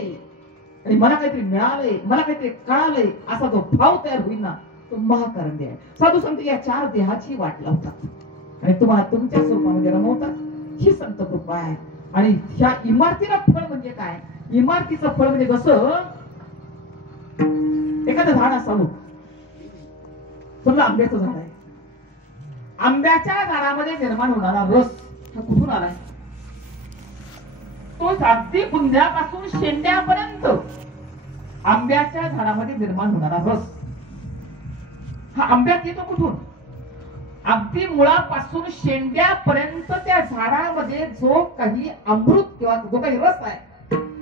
आणि मला काहीतरी मिळालंय, मला काहीतरी कळालंय, असा जो भाव तयार होईल ना, तो महाकारण देह आहे. साधू संत या 4 देहाची वाट लावतात आणि तुम्हाला तुमच्या स्वरूपामध्ये रमवतात. ही संत कृपा आहे. आणि ह्या इमारतीला फळ म्हणजे काय? इमारतीचं फळ म्हणजे जसं एखादं झाड असावं, समजा आंब्याचं झाड आहे, आंब्याच्या झाडामध्ये निर्माण होणारा रस हा कुठून आलाय? तो अगदी बुंध्यापासून शेंड्यापर्यंत आंब्याच्या झाडामध्ये निर्माण होणारा रस हा आंब्यात येतो कुठून? अगदी मुळापासून शेंड्यापर्यंत त्या झाडामध्ये जो काही अमृत किंवा जो काही रस आहे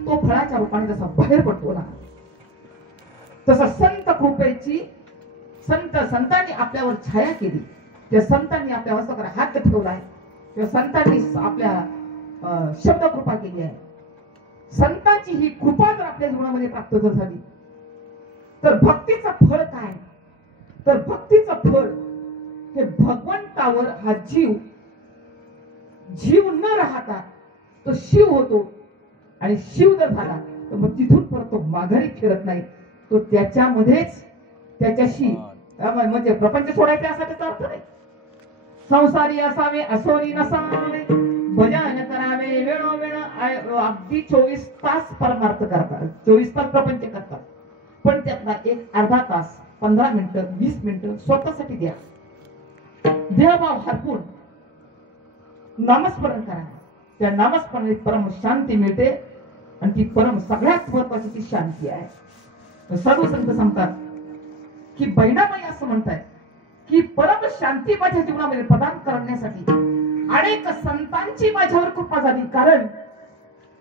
तो फळाच्या रूपाने जसा बाहेर पडतो ना, तसा संत कृपेची संतांनी आपल्यावर छाया केली. त्या संतांनी आपल्या वस्त्रावर हात ठेवलाय, त्या संतांनी आपल्या शब्द कृपा केली आहे. संतांची ही कृपा जर आपल्या जीवनामध्ये प्राप्त जर झाली तर भक्तीचं फळ काय? तर भक्तीचं फळ हे भगवंतावर हा जीव न राहता तो शिव होतो. आणि शिव जर झाला तर मग तिथून परत तो माघारी फिरत नाही, तो त्याच्यामध्येच त्याच्याशी म्हणजे प्रपंच सोडायचा असा त्याचा अर्थ नाही. संसारी असावे असोरी नसावे, भजन करावे वेळोवेळ, अगदी 24 तास परमार्थ करतात, 24 तास प्रपंच करतात. पण त्यातला एक अर्धा तास, 15 मिनिटं, 20 मिनिटं स्वतःसाठी द्या. देहभाव हरपून नामस्मरण करा. त्या नामस्मरणाने परम शांती मिळते आणि ती परम सगळ्यात महत्वाची ती शांती आहे. साधू संत सांगतात की बहिणाबाई असं म्हणताय की परम शांती माझ्या जीवनामध्ये प्रदान करण्यासाठी अनेक संतांची माझ्यावर कृपा झाली. कारण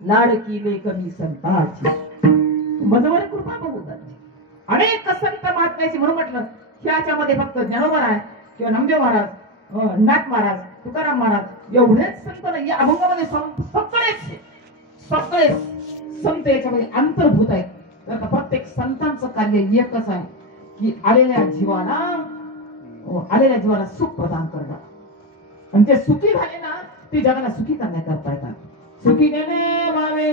लाडकी लेक मी संतांची, माझ्यावर कृपा बघू झाली. अनेक संत महात्म्याची म्हणून म्हटलं ह्याच्यामध्ये फक्त ज्ञानोबा आहे किंवा नामदेव महाराज, नाथ महाराज, तुकाराम महाराज एवढेच संत नाही, या अभंगामध्ये सगळे संत याच्यामध्ये अंतर्भूत आहेत. तर प्रत्येक संतांचं कार्य एकच आहे की आलेल्या जीवाला सुख प्रदान करणं. आणि ते सुखी झाले ना ते जगाला सुखी करण्याकरता येतात. सुखी गेले वावे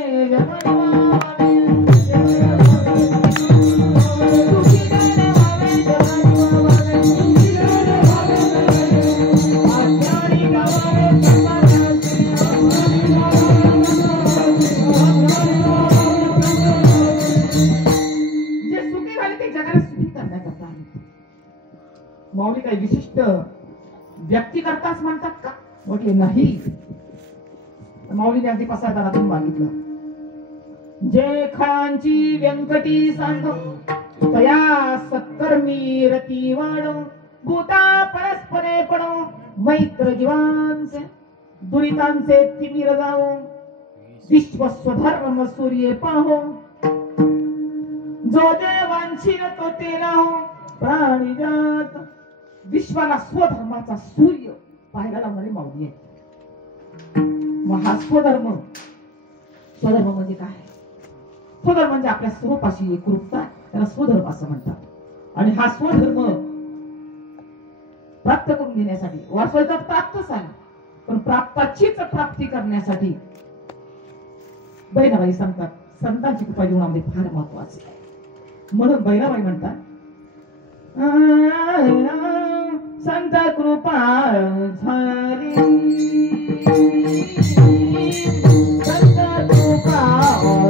माऊली काही विशिष्ट व्यक्ती करताच म्हणतात का? म्हटले नाही. माऊलीने अगदी पसारदारातून मागितलं, जे खांची व्यंकटी सांग तया सत्कर्मी रती वाढ, भूता परस्परे पड मैत्र जीवांचे दुरितांचे तिमिर जावो, विश्व स्वधर्म सूर्य पाहो, जो देवांशील तो ते राहो प्राणी जात. विश्वाला स्वधर्माचा सूर्य पाहायला लावणारी माऊली आहे. मग हा स्वधर्म म्हणजे काय? स्वधर्म म्हणजे आपल्या स्वरूपाशी एकरूपता, त्याला स्वधर्म असं म्हणतात. आणि हा स्वधर्म प्राप्त करून घेण्यासाठी वास्तविक प्राप्तच आहे, पण प्राप्ताचीच प्राप्ती करण्यासाठी बहिणाबाई सांगतात संतांची कृपा जीवनामध्ये फार महत्वाची आहे. म्हणून बहिणाबाई म्हणतात संत कृपा झाली, संत कृपा झाली,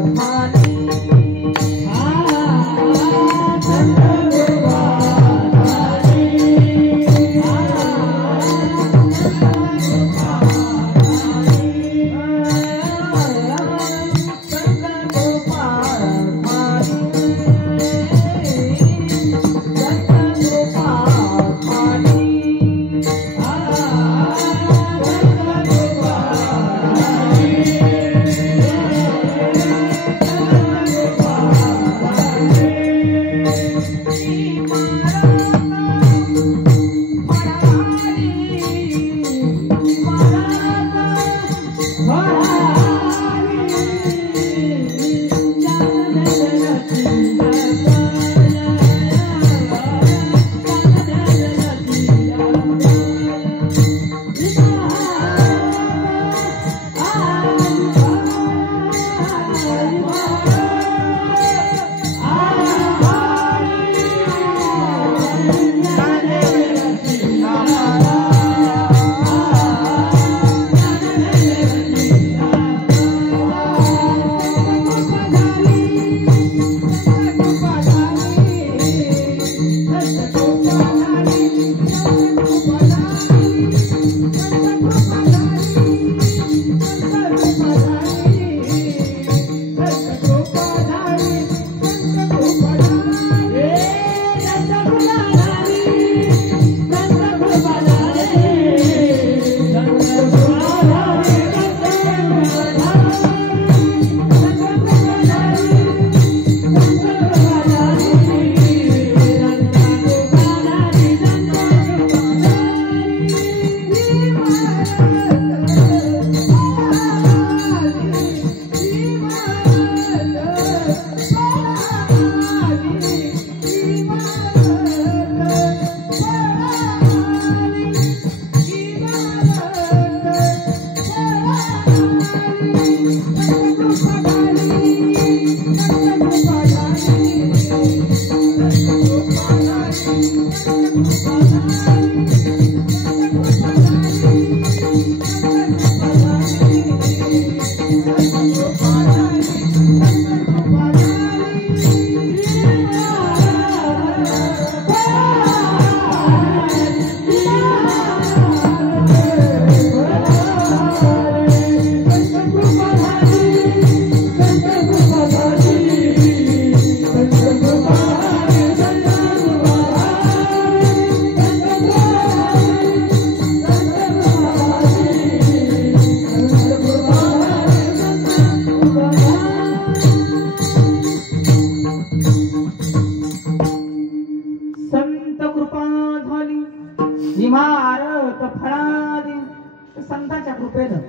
संतांच्या कृपेनं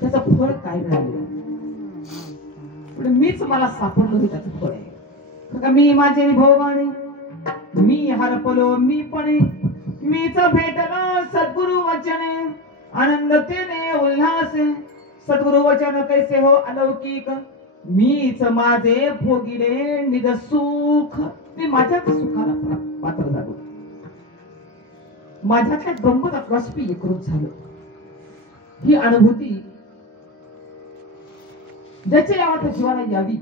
त्याचं फळ काय मिळालं, मीच मला सापडलो त्याचं फळ आहे का. मी माझे भोवाने मी हरपलो मी पणे, मीच भेटलो सद्गुरु वचने आनंदतेने उल्हासे. सद्गुरु वचन कैसे हो अलौकिक, मीच माझे भोगिले निज सुख. मी माझ्याच सुखाला पात्र झालो, माझ्यातल्या ब्रह्मतत्व रसपी एकरूप झालो. ही अनुभूती ज्याचे यावत जीवाला यावी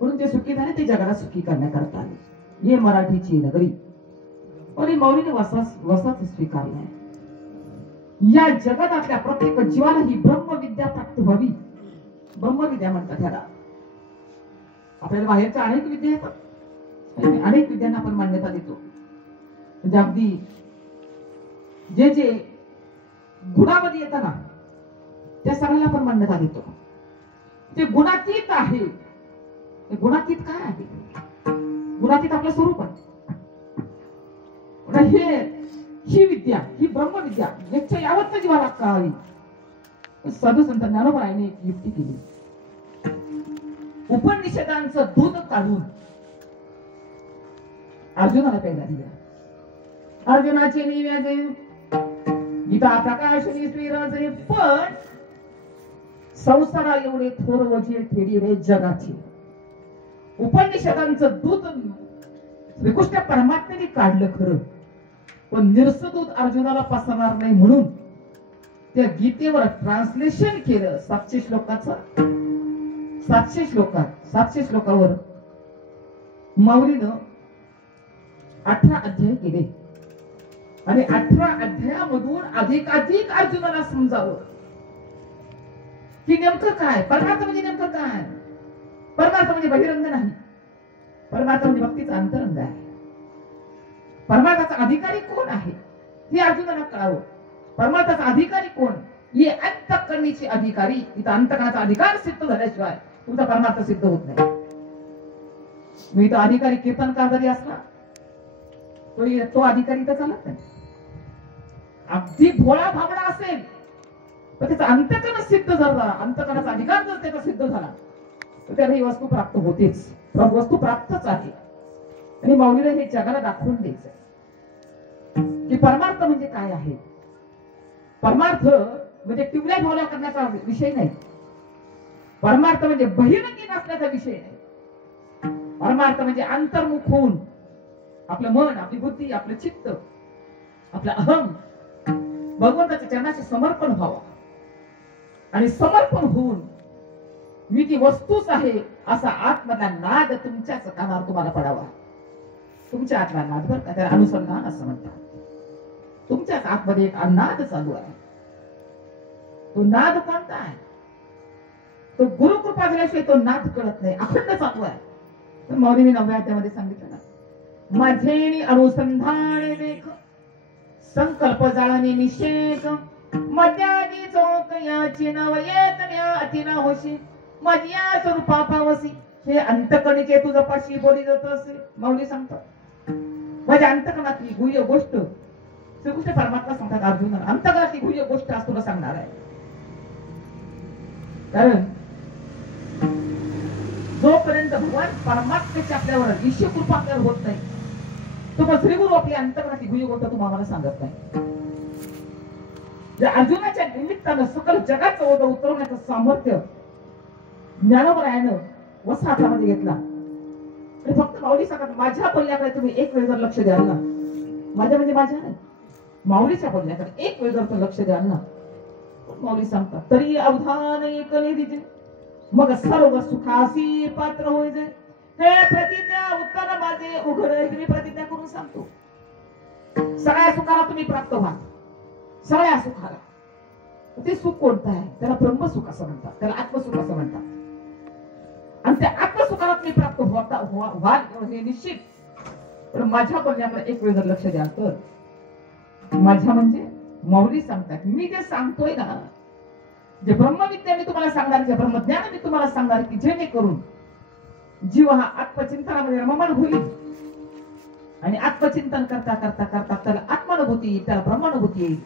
म्हणून ते सुखी झाले, ते जगाला सुखी करण्याकरता आले. हे मराठीची नगरी आणि मौलीने वसाच स्वीकारलाय. या जगतातल्या प्रत्येक जीवाला ही ब्रह्मविद्या प्राप्त व्हावी. ब्रह्मविद्या म्हणतात ह्याला. आपल्याला बाहेरच्या अनेक विद्या येतात, अनेक विद्यांना आपण मान्यता देतो. म्हणजे अगदी जे जे गुणामध्ये येतं ना त्या सगळ्याला आपण मान्यता देतो. ते गुणातीत आहे. गुणातीत काय आहे? गुणातीत आपलं स्वरूप आहे. ही विद्या, ही ब्रह्मविद्या याच्या यावत जीवाला कळावी. साधू संत ज्ञानोबाने एक युक्ती केली. उपनिषदांचं दूध काढून अर्जुनाला प्यायला दिलं अर्जुनाचे निव्याजे गीता प्रकाशनी श्रीराजे पण संसारा एवढे थोर वजीर फेडी रे जगाची उपनिषदांचं दूत श्रीकृष्ण परमात्म्याने काढलं खरं पण निरसदूत अर्जुनाला पसरणार नाही म्हणून त्या गीतेवर ट्रान्सलेशन केलं 700 श्लोकाचं 700 श्लोकावर माऊलीनं 18 अध्याय केले आणि 18 अध्यायामधून अधिकाधिक अर्जुनाला समजावं की नेमकं काय परमार्थ म्हणजे नेमकं काय. परमार्थ म्हणजे बहिरंग नाही, परमार्थ म्हणजे भक्तीचा अंतरंग आहे. परमार्थाचा अधिकारी कोण आहे हे अर्जुनाला कळावं. परमार्थाचा अधिकारी कोण, हे अंतःकरणीचे अधिकारी. इथं अंतःकरणाचा अधिकार सिद्ध झाल्याशिवाय तुमचा परमार्थ सिद्ध होत नाही. मी तो अधिकारी कीर्तनकार जरी असला तो अधिकारी तर चालत नाही. अगदी भोळा भाबडा असेल पण त्याचा अंतःकरण सिद्ध झाला, अंतःकरणाचा अधिकार जर त्याचा सिद्ध झाला तर त्याला ही वस्तू प्राप्त होतेच. वस्तू प्राप्तच आहे. आणि माऊलीला हे जगाला दाखवून द्यायचं की परमार्थ म्हणजे काय आहे. परमार्थ म्हणजे टिवल्या भावल्या करण्याचा विषय नाही. परमार्थ म्हणजे बहिरंगी नसण्याचा विषय नाही. परमार्थ म्हणजे अंतर्मुख होऊन आपलं मन, आपली बुद्धी, आपलं चित्त, आपलं अहम भगवंताच्या चरणाशी समर्पण व्हावं आणि समर्पण होऊन मी ती वस्तूच आहे असा आतमधला नाद तुमच्याच कानावर तुम्हाला पडावा. तुमच्या आतला नाद बरं का, त्याला अनुसंधान असं म्हणतात. तुमच्याच आतमध्ये एक नाद चालू आहे. तो नाद कोणता आहे, तो गुरुकृपा झाल्याशिवाय तो नाद कळत नाही, अखंड चालू आहे. मौलीने 9व्या अध्यायामध्ये सांगितलं ना, माझे अनुसंधान देख संकल्प जाळणे निषेक मध्यादी चौक याची नव येत अतिना होशी मध्या स्वरूपा पावसी. हे अंतकणिके तुझं पाशी बोली जात असे माऊली सांगतात. माझ्या अंतकणातली गुह्य गोष्ट श्रीकृष्ण परमात्मा सांगतात अर्जुना, अंतकणातली गुह्य गोष्ट आज तुला सांगणार आहे. कारण जोपर्यंत भगवान परमात्म्याची आपल्यावर ईश्वर कृपा आपल्यावर होत नाही तोपर्यंत श्रीगुरु आपली अंतकणातली गुह्य गोष्ट तुम्हाला सांगत नाही. अर्जुनाच्या निमित्तानं सकल जगाचं ओझं उतरवण्याचं सामर्थ्य ज्ञानोबरायानं वसा हातामध्ये घेतला. आणि फक्त माऊली सांगतात माझ्या बोलण्याकडे तुम्ही एक वेळ जर लक्ष द्याल ना, माझ्या म्हणजे माझ्या नाही, माऊलीच्या बोलण्याकडे एक वेळ जर लक्ष द्याल ना, माऊली सांगतात तरी अवधान एक दिजे मग सर्व सुखासी पात्र होईल. हे प्रतिज्ञा उत्तर माझे उघड मी प्रतिज्ञा करून सांगतो. सगळ्या सुखाला तुम्ही प्राप्त व्हा, सगळ्या सुखाला. ते सुख कोणतं आहे, त्याला ब्रह्मसुख असं म्हणतात, त्याला आत्मसुख असं म्हणतात. आणि त्या आत्मसुखाला तुम्ही प्राप्त व्हाल हे निश्चित. तर माझ्या बोलण्याकडे एक वेळ जर लक्ष द्याल तर माझ्या म्हणजे माऊली सांगतात मी जे सांगतोय ना, जे ब्रह्मविद्या मी तुम्हाला सांगणार, जे ब्रह्मज्ञान मी तुम्हाला सांगणार की जेणेकरून जीव हा आत्मचिंतनामध्ये रममाण होईल आणि आत्मचिंतन करता करता करता त्याला आत्मानुभूती येईल, त्याला ब्रह्मानुभूती येईल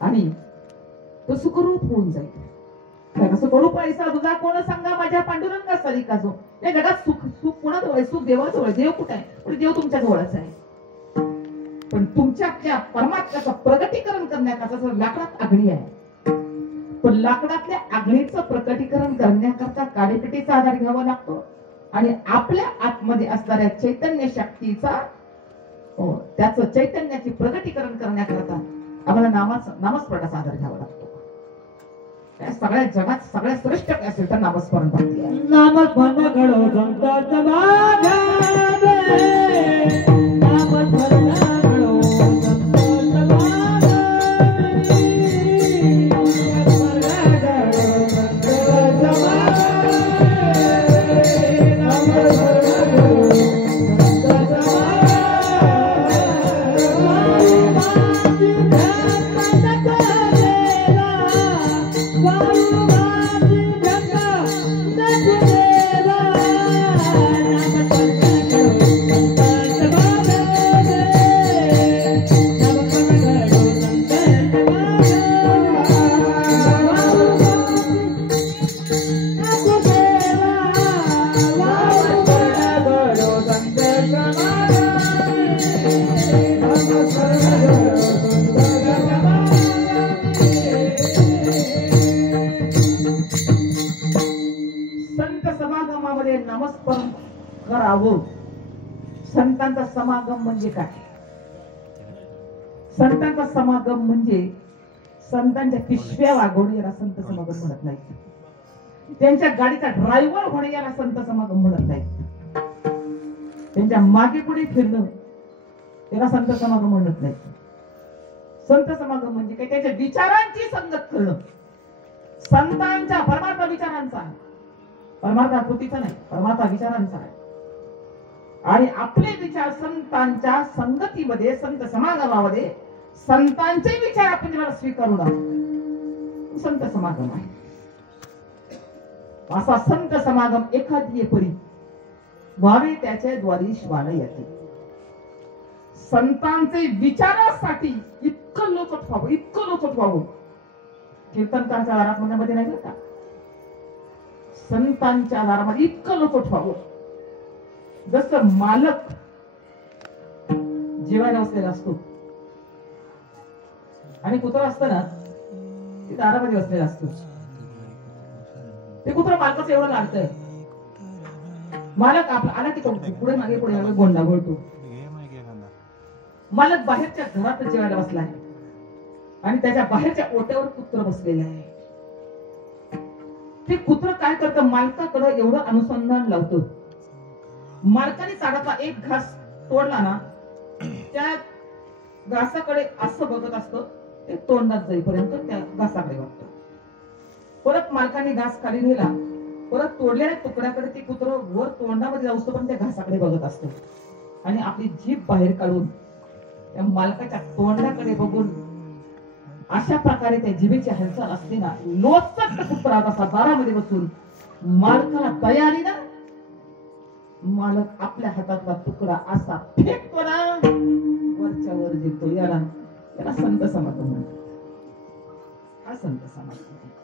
आणि तो सुखरूप होऊन जाईल. सुखरूप ऐसा तुझा कोण सांगा माझ्या पांडुरंगा सरिकाजो. या जगात सुख सुख कोणाजवळ आहे, सुख देवाजवळ. देव कुठे आहे, देव तुमच्या जवळच आहे. पण तुमच्या त्या परमात्म्याचं प्रगटीकरण करण्याकरता लाकडात आगळी आहे. पण लाकडातल्या आगळीचं प्रकटीकरण करण्याकरता काडीपेटीचा आधार घ्यावा लागतो आणि आपल्या आतमध्ये असणाऱ्या चैतन्य शक्तीचा त्याचं चैतन्याचे प्रगटीकरण करण्याकरता आम्हाला नामस्मरणाचा आधार घ्यावा लागतो. सगळ्या जगात सगळ्यात श्रेष्ठ काय असेल तर नामस्मरण भक्ती आहे. नामस्मरण घडो संतांचा भाग नामस्मरण घडो संतांचा भाग नामस्मरण करावं. संतांचा समागम म्हणजे काय? संतांचा समागम म्हणजे संतांच्या पिशव्या वागवणे याला संत समागम म्हणत नाही. त्यांच्या गाडीचा ड्रायव्हर होणे याला संत समागम म्हणत नाही. त्यांच्या मागे पुढे फिरणं याला संत समागम म्हणत नाही. संत समागम म्हणजे काय? त्याच्या विचारांची संगत करणं. संतांच्या परमार्थ विचारांचा, परमार्थ कृतीचा नाही, परमार्थ विचारांचा आहे. आणि आपले विचार संतांच्या संगतीमध्ये, संत समागमामध्ये संतांचे विचार आपण जेव्हा स्वीकारू लागतो, संत समागम आहे. असा संत समागम एखादी परी व्हावे त्याच्या द्वारी श्वान येते. संतांचे विचारासाठी इतकं लोचट व्हावं, इतकं लोचट व्हावं. कीर्तनकारच्या दारात म्हणण्यामध्ये नाही बरं का, संतांच्या दारामध्ये इतकं लोचट व्हावं. जसं मालक जेवायला बसलेला असतो आणि कुत्रा असतं ना, ते दारामध्ये बसलेला असतो. ते कुत्रा मालकाचं एवढं लाडतंय. मालक आपला आला की पुढे मागे पुढे मागे गोंडा गोळतो. मालक बाहेरच्या घरात जेवायला बसलाय आणि त्याच्या बाहेरच्या ओट्यावर कुत्र बसलेलं आहे. ते कुत्र काय करतं? मालकाकडे एवढं अनुसंधान लावतं. मालकाने चाडातला एक घास तोडला ना, त्या घासाकडे असं बघत असतं. ते तोंडात जाईपर्यंत त्या घासाकडे बघतं. परत मालकाने घास खाली नेला, परत तोडलेल्या तुकड्याकडे ते कुत्र वर तोंडामध्ये जाऊ पण त्या घासाकडे बघत असतं. आणि आपली जीभ बाहेर काढून त्या मालकाच्या तोंडाकडे बघून अशा प्रकारे त्या जिभेची हालचाल असते ना, लोचट कुत्रा असा दारामध्ये बसून मालकाला दया आली ना, मालक आपल्या हातातला तुकडा असा फेकतो ना, वरच्या वर जितो. याला संत समागम म्हणतात. हा संत समागम आहे.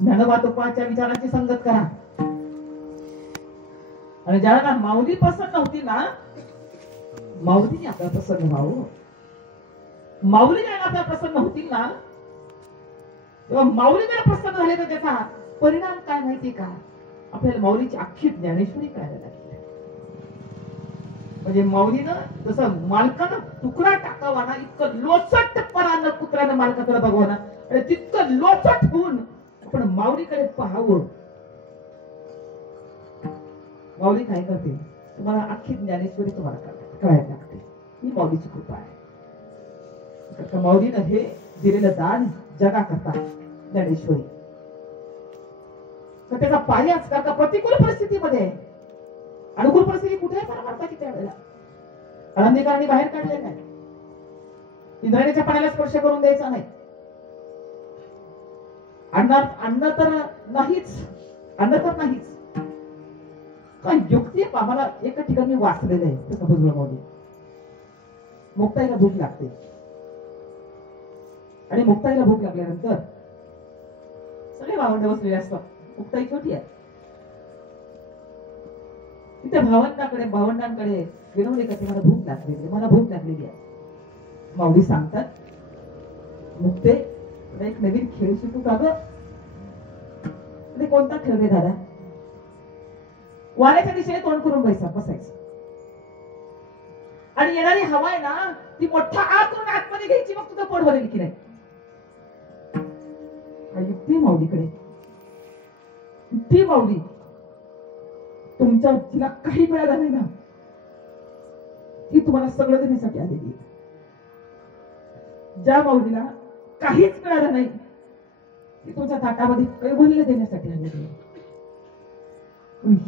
ज्ञानोबा तुकोबाच्या विचारांची संगत करा. आणि ज्याला माऊली पसंत नव्हती ना, माऊलीने आपल्याला प्रसन्न व्हावं. माऊली ज्याला आपल्याला प्रसन्न होतील ना, तेव्हा माऊली जर प्रसन्न झाले तर त्याचा परिणाम काय माहिती का? आपल्याला माऊलीची अख्खी ज्ञानेश्वरी कळायला लागली. म्हणजे माऊलीनं जसं मालकानं तुकडा टाकावा ना, इतकं लोचटपणानं कुत्र्यानं मालकाकडे बघावं ना, आणि तितकं लोचट होऊन आपण माऊलीकडे पाहावं. माऊली काय करते? तुम्हाला अख्खी ज्ञानेश्वरी तुम्हाला कळायला लागते. ही माऊलीची कृपा आहे. माऊलीनं हे दिलेलं दान जगा करता ज्ञानेश्वरी. तर त्याचा पायाच का प्रतिकूल परिस्थितीमध्ये, अनुकूल परिस्थिती कुठे परमार्थाची त्यावेळेला आनंदीकरांनी बाहेर काढले नाही. इंद्रायणीच्या पाण्याला स्पर्श करून द्यायचा नाही. अन्न तर नाहीच, अन्न तर नाहीच. काय युक्ती आम्हाला एका ठिकाणी वाचलेलं आहे. तसं भुजबळमध्ये मुक्ताईला भूक लागते आणि मुक्ताईला भूक लागल्यानंतर सगळे भावंड बसलेले असतात. मुक्ताई छोटी आहे. तिथे भावंडांकडे विनवणी करते, मला भूक लागलेली, मला भूक लागलेली आहे. माऊली सांगतात, मुक्ते एक नवीन खेळ शिकू का ग? कोणता खेळ रे दादा? वाऱ्याच्या दिशेने तोंड करून बसायचं आणि येणारी हवा आहे ना, ती मोठा आग करून आतमध्ये घ्यायची, मग तुझं पोट भरेल की नाही. युक्ती माऊलीकडे. ती माऊली तुमच्या तिला काही मिळालं नाही ना, ती तुम्हाला सगळं देण्यासाठी आलेली. ज्या माऊलीला काहीच मिळालं नाही, ती तुमच्या ताटामध्ये कैवल्य देण्यासाठी आलेली.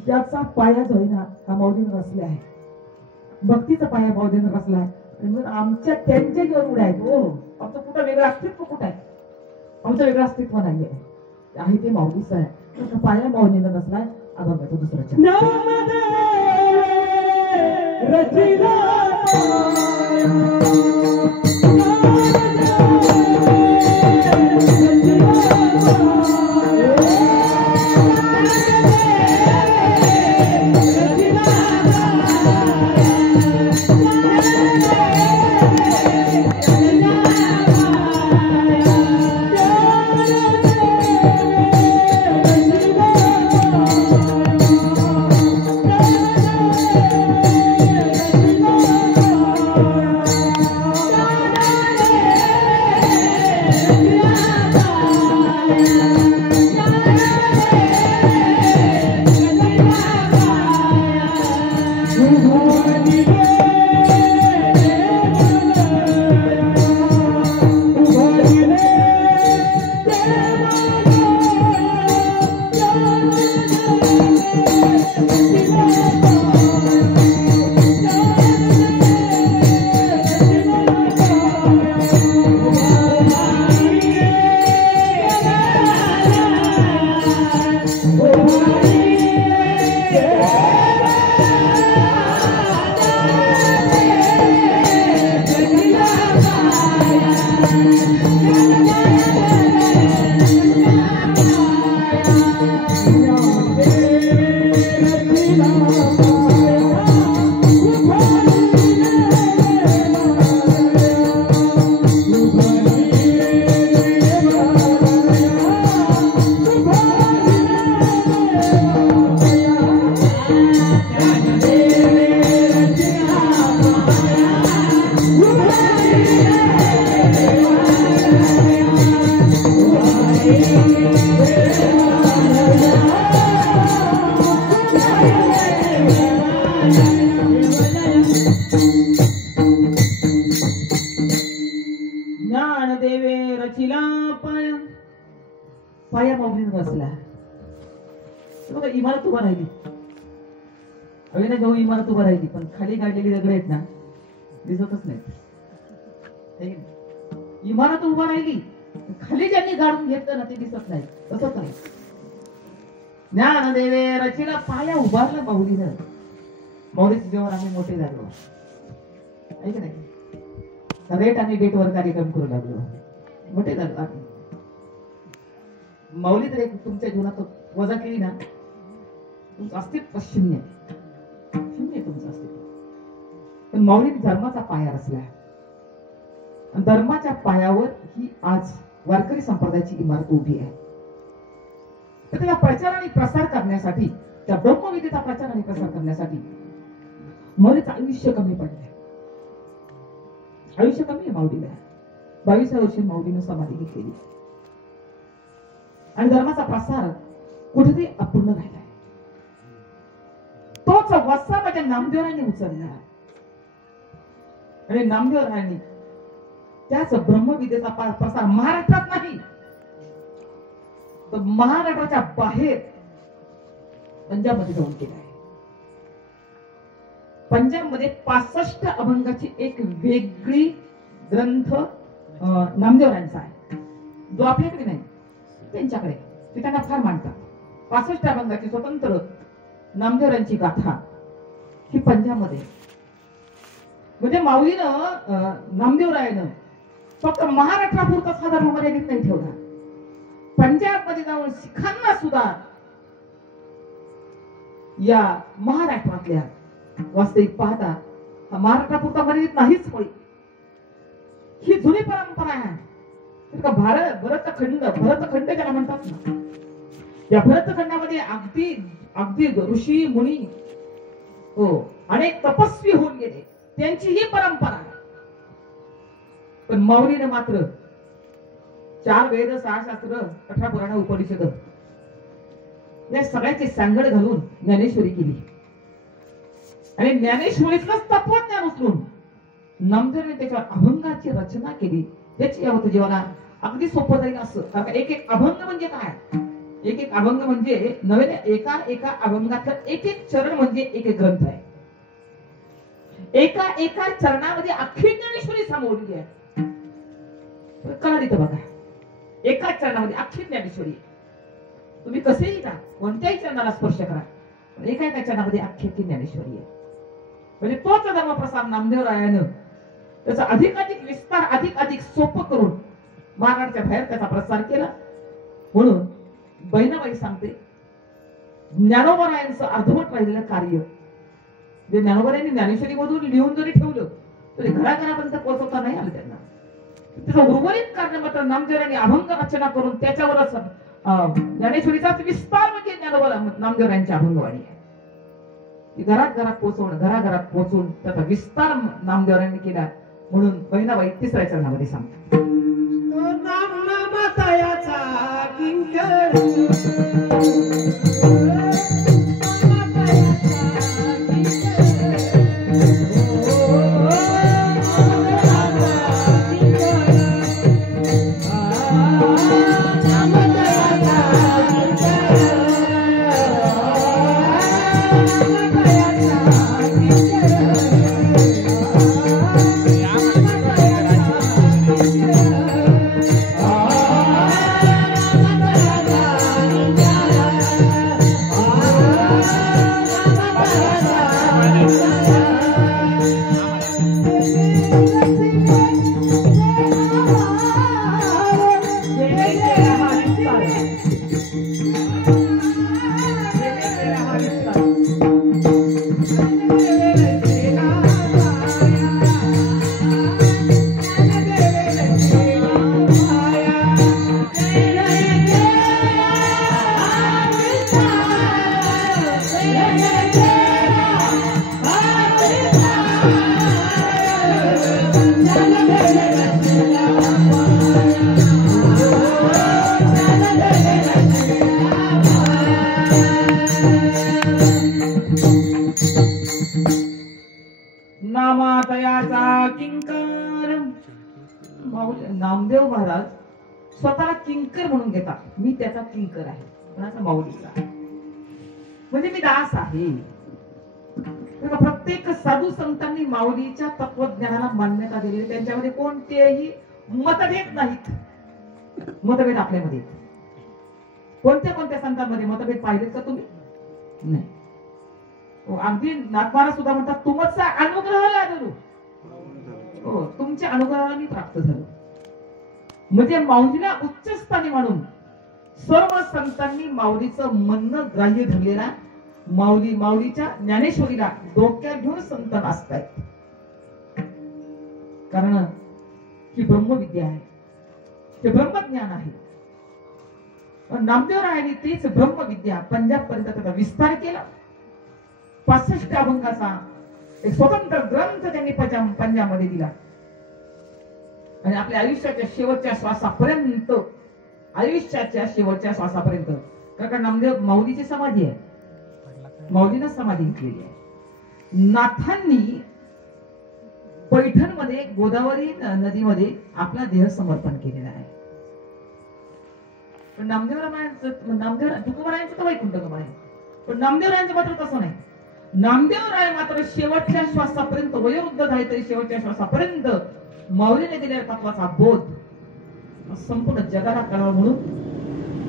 याचा पाया जो आहे ना, हा माऊलीनं रचला आहे. भक्तीचा पाया माऊलीनं रचला आहे. आमच्या त्यांचे जे उड्या आहेत, हो आमचं कुठं वेगळं अस्तित्व कुठं आहे? आमचं वेगळं अस्तित्व नाहीये, आहे ते माऊलीच आहे. त्याचा पाया माऊलीनं रचलाय. अभंगाचं दुसरं बसला पाया पाया माऊलीनं बसला. बघा इमारत उभा राहिली. अविना जेव्हा इमारत उभा राहिली पण खाली काढलेली दगड आहेत ना दिसतच नाही. इमारत उभा राहिली खाली ज्यांनी गाडून घेतलं ना ते दिसत नाही. तसंच आहे. ज्ञानदेवे रचिला पाया उभारला माऊलीनं. माऊलीच्या जेव्हा आम्ही मोठे झालो ऐक नाही रेट आणि डेटवर कार्यक्रम करू लागलो मोठे झालो आम्ही. माऊली तर एक तुमच्या जीवनात वजा केली ना तुमचं अस्तित्व शून्य शून्य तुमचं अस्तित्व. पण माऊली धर्माचा पाया रचला. धर्माच्या पायावर ही आज वारकरी संप्रदायाची इमारत उभी आहे. तर त्याला प्रचार आणि प्रसार करण्यासाठी त्या ब्रह्मविद्येचा प्रचार आणि प्रसार करण्यासाठी माऊलीचं आयुष्य कमी पडलंय. आयुष्य कमी आहे माऊलीला. 22व्या वर्षी माऊलीनं समाधी घेतलेली आणि धर्माचा प्रसार कुठेतरी अपूर्ण राहिलाय. तोच वस्सा माझ्या नामदेवरांनी उचलला आणि नामदेवरांनी त्याच ब्रह्मविद्येचा प्रसार महाराष्ट्रात नाही तर महाराष्ट्राच्या बाहेर पंजाबमध्ये जाऊन केलाय. पंजाबमध्ये 65 अभंगाची एक वेगळी ग्रंथ नामदेवरांचा आहे जो आपल्याकडे नाही त्यांच्याकडे. ते त्यांना फार मानतात. 65 अभंगाची स्वतंत्र नामदेवरांची गाथा ही पंजाबमध्ये. म्हणजे माऊलीनं नामदेवरायानं फक्त महाराष्ट्रापुरता साधा मर्यादित नाही ठेवला. पंजाबमध्ये जाऊन शिखांना सुद्धा या महाराष्ट्रातल्या वास्तविक पाहता हा महाराष्ट्रापुरता मर्यादित नाहीच होईल. ही जुनी परंपरा आहे. भरतखंड ज्याला म्हणतात ना या भरतखंडामध्ये अगदी अगदी ऋषी मुनी हो अनेक तपस्वी होऊन गेले. त्यांची ही परंपरा आहे. पण माऊलीने मात्र 4 वेद 6 शास्त्र 18 पुराण उपनिषद या सगळ्याची सांगड घालून ज्ञानेश्वरी केली आणि ज्ञानेश्वरीतलंच तत्वज्ञान उचलून नामदेवने त्याच्यावर अभंगाची रचना केली. त्याची यावत जीवना अगदी सोपं जाईल असं. कारण एक अभंग म्हणजे काय? एक अभंग म्हणजे नव्हे एका अभंगातलं एक चरण म्हणजे एक ग्रंथ आहे. एका चरणामध्ये अख्खी ज्ञानेश्वरी सामावलेली आहे. कळा तिथं बघा एका चरणामध्ये अख्खी ज्ञानेश्वरी. तुम्ही कसेही का कोणत्याही चरणाला स्पर्श करा पण एका चरणामध्ये अख्खी ज्ञानेश्वरी आहे. म्हणजे तोच धर्मप्रसार नामदेवरायानं त्याचा अधिकाधिक विस्तार अधिक सोपं करून महाराष्ट्राच्या बाहेर त्याचा प्रसार केला. म्हणून बहिणाबाई सांगते ज्ञानोबरायांचं अर्धवट राहिलेलं कार्य जे ज्ञानोबरायांनी ज्ञानेश्वरी मधून लिहून जरी ठेवलं तरी घराघरापर्यंत पोहोचवता नाही आलं त्यांना. त्याचं उर्वरित कार्य मात्र नामदेवरायांनी अभंग रचना करून त्याच्यावरच ज्ञानेश्वरीचा विस्तार म्हणजे नामदेवरायांची अभंगवाणी आहे. घरात घराघरात पोहोचून त्याचा विस्तार नामदेवरायांनी केला. म्हणून बहिणाबाई 3ऱ्या चरणामध्ये सांगतात नाम नामतायाचा किंकर स्वतःला किंकर म्हणून घेतात. मी त्याचा किंकर आहे, कोणाचा? माऊलीचा. म्हणजे मी दास आहे. प्रत्येक साधू संतांनी माऊलीच्या तत्वज्ञानाला मान्यता दिली. त्यांच्यामध्ये कोणतेही मतभेद नाहीत. मतभेद आपल्यामध्ये कोणत्या कोणत्या संतांमध्ये मतभेद पाहिलेत का तुम्ही? नाही. अगदी नाथमारा सुद्धा म्हणतात, तुमचा अनुग्रह लाभलो. हो, तुमच्या अनुग्रहाला मी प्राप्त झालो. म्हणजे माऊलीला उच्च स्थानी मानून सर्व संतांनी माऊलीचं म्हणणं ग्राह्य धरलेला. माऊलीच्या ज्ञानेश्वरीला डोक्यात घेऊन संत असतायत. कारण ही ब्रह्मविद्या आहे, हे ब्रह्मज्ञान आहे. नामदेवरायांनी तेच ब्रह्मविद्या पंजाब पर्यंत त्याचा विस्तार केला. 65 अभंगाचा एक स्वतंत्र ग्रंथ त्यांनी पंजाबमध्ये दिला. आणि आपल्या आयुष्याच्या शेवटच्या श्वासापर्यंत कारण नामदेव माऊलीची समाधी आहे, माऊलीनं समाधी घेतलेली आहे. नाथांनी पैठणमध्ये गोदावरी नदीमध्ये आपला देह समर्पण केलेला आहे. पण तुकोबारायांचं तर वैकुंठ गमन आहे. पण नामदेवरायांचं मात्र तसं नाही. नामदेवराय मात्र शेवटच्या श्वासापर्यंत, वयोवृद्ध झाले तरी शेवटच्या श्वासापर्यंत माऊलीने दिलेल्या तत्वाचा बोध संपूर्ण जगाला कळावा म्हणून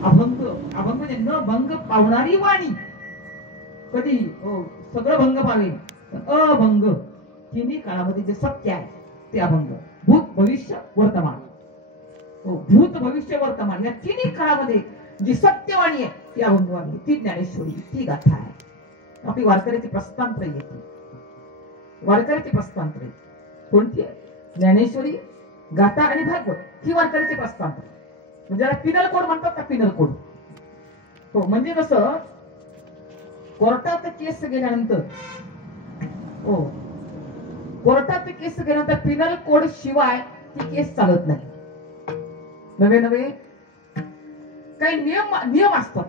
अभंग म्हणजे न भंग पावणारी वाणी. कधी सगळं भंग पावेल, अभंग तिन्ही काळामध्ये जे सत्य आहे ते अभंग. भूत भविष्य वर्तमान, भूत भविष्य वर्तमान या तिन्ही काळामध्ये जी सत्यवाणी आहे ती अभंगवाणी, ती ज्ञानेश्वरी, ती गाथा आहे. आपली वारकऱ्याची प्रस्थानत्रय येते. वारकऱ्याची प्रस्थानत्रय कोणती आहे? ज्ञानेश्वरी, गाथा आणि भागवत ही वारकऱ्याची प्रस्थानत्रय. म्हणजे पिनल कोड म्हणतात का? पिनल कोड. हो, म्हणजे कसं कोर्टात केस गेल्यानंतर पिनल कोड शिवाय ती केस चालत नाही. नवे नवे काही नियम असतात,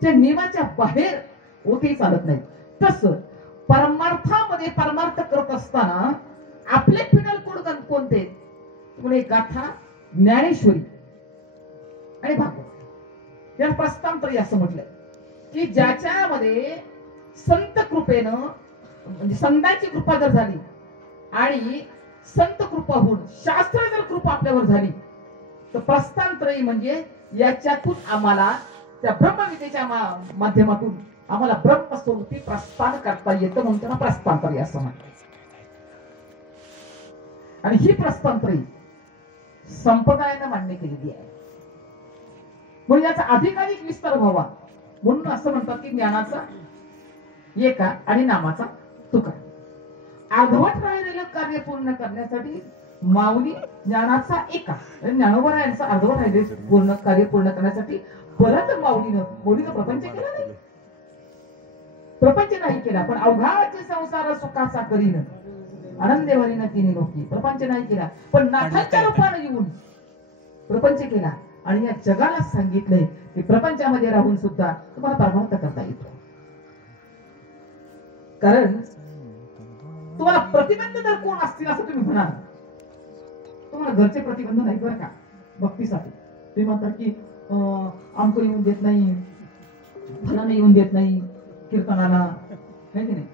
त्या नियमाच्या बाहेर ओके चालत नाही. तस परमार्थामध्ये परमार्थ करत असताना आपले पिनल कोड कोणते? म्हणजे गाथा, ज्ञानेश्वरी आणि भागवत या प्रस्थानत्रयी असं म्हटलंय की ज्याच्यामध्ये संत कृपेनं, म्हणजे संतांची कृपा जर झाली आणि संत कृपा होऊन शास्त्र जर कृपा आपल्यावर झाली तर प्रस्थानत्रयी म्हणजे याच्यातून आम्हाला त्या ब्रह्मविद्येच्या माध्यमातून आम्हाला ब्रह्मस्वरूपी प्रस्थान करता येतं, म्हणून त्यांना प्रस्थानत्रयी असं म्हणतात. आणि ही प्रस्थानत्रयी संप्रदायानं मान्य केलेली आहे. म्हणून याचा अधिकाधिक विस्तार व्हावा म्हणून असं म्हणतात की ज्ञानाचा एका आणि नामाचा तुका. अर्धवट राहिलेलं कार्य पूर्ण करण्यासाठी माऊली ज्ञानाचा एका आणि ज्ञानोबरायांचा अर्धवट राहिलेलं कार्य पूर्ण करण्यासाठी परत माऊलीनं प्रपंच केला नाही. प्रपंच नाही केला, पण अवघाचे संसार सुखाचा करीन आनंदेवरीनं तिने लोकी. प्रपंच नाही केला, पण नाथांच्या रूपाने येऊन प्रपंच केला. आणि या जगाला सांगितलंय की प्रपंचामध्ये राहून सुद्धा तुम्हाला परमार्थ करता येतो. कारण तुम्हाला प्रतिबंध जर कोण असतील असं तुम्ही म्हणाल, तुम्हाला घरचे प्रतिबंध नाही बरं का भक्तीसाठी. तुम्ही म्हणतात की आमचं येऊन देत नाही, फलाने येऊन देत नाही कीर्तनाला, नाही की नाही?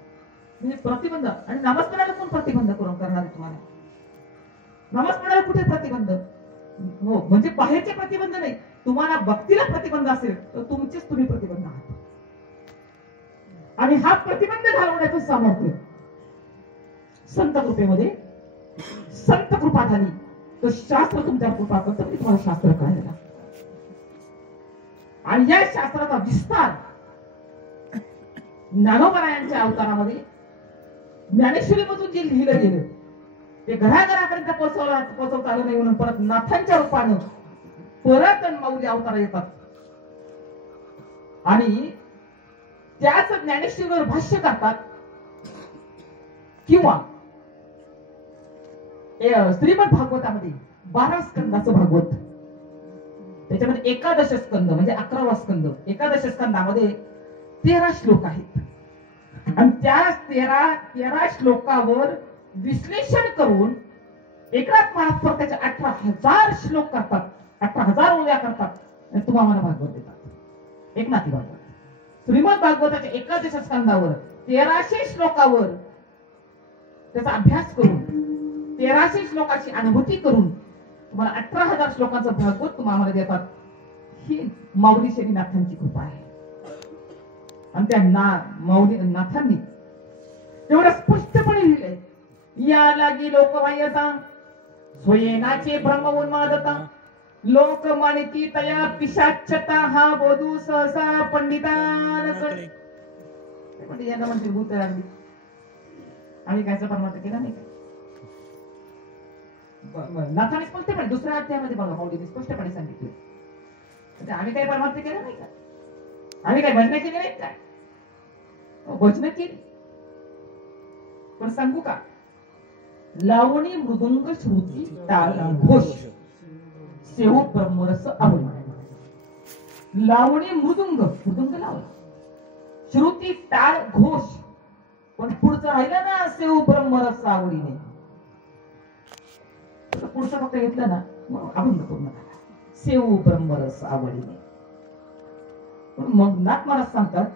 म्हणजे प्रतिबंध. आणि नामस्मरणाला कोण प्रतिबंध करून करणार आहे तुम्हाला? नामस्मरणाला कुठे प्रतिबंध? हो, म्हणजे बाहेरचे प्रतिबंध नाही. तुम्हाला भक्तीला प्रतिबंध असेल तर तुमचेच तुम्ही प्रतिबंध आहात. आणि हा प्रतिबंध घालवण्याचं सामर्थ्य संत कृपेमध्ये, संत कृपा झाली तर शास्त्र तुमच्या कृपा करतं, तुम्हाला शास्त्र कळायला. आणि या शास्त्राचा विस्तार ज्ञानोबरायांच्या अवतारामध्ये ज्ञानेश्वरीमधून जे लिहिलं गेलं ते घराघरापर्यंत पोहोचवता आलं नाही, म्हणून परत नाथांच्या रूपानं परत माऊली अवतार येतात आणि त्याच ज्ञानेश्वरीवर भाष्य करतात. किंवा श्रीमद भागवतामध्ये 12 स्कंदाचं भागवत, त्याच्यामध्ये 11 स्कंद म्हणजे 11वा स्कंद. 11 स्कंदामध्ये 13 श्लोक आहेत. आणि त्या 13 श्लोकावर विश्लेषण करून एकनाथ महाराज त्याचे 18,000 श्लोक करतात. 18,000 ओव्या करतात आणि तुम्हा आम्हाला भागवत देतात. एकनाथी भागवत श्रीमद भागवताच्या 21 स्कंदावर 1300 श्लोकावर त्याचा अभ्यास करून 1300 श्लोकाची अनुभूती करून तुम्हाला 18,000 श्लोकांचं भागवत तुम्हाला आम्हाला देतात. ही माऊली शरीनाथांची कृपा आहे. आणि त्या माऊली नाथांनी तेवढं स्पष्टपणे लिहिलंय, या लागी लोकवाह्यता स्वयेनाचे ब्रह्म उन्मादता लोक मानिती तया पिशाच्यता हा बोधू सहसा पंडितान म्हणजे यांना म्हणते भूत लागली. आम्ही कायचा परमार्थ केला नाही का? नाथाने स्पष्टपणे दुसऱ्या अध्यायामध्ये बघा माऊलीने स्पष्टपणे सांगितले, आम्ही काही परमार्थ केला नाही का? आम्ही काही भजन केली नाही का? भजन केली. पण सांगू का, लावणी मृदुंग श्रुती टाळ घोष सेव ब्रह्मरस आवडी. लावणी मृदुंग लावला, श्रुती टाळ घोष, पण पुढचं राहिलं ना सेव ब्रह्मरस आवडीने. पुढचं फक्त घेतलं ना मग अभंग पूर्ण झाला, सेव ब्रह्मरस आवडीने. मग नाथ महाराज सांगतात,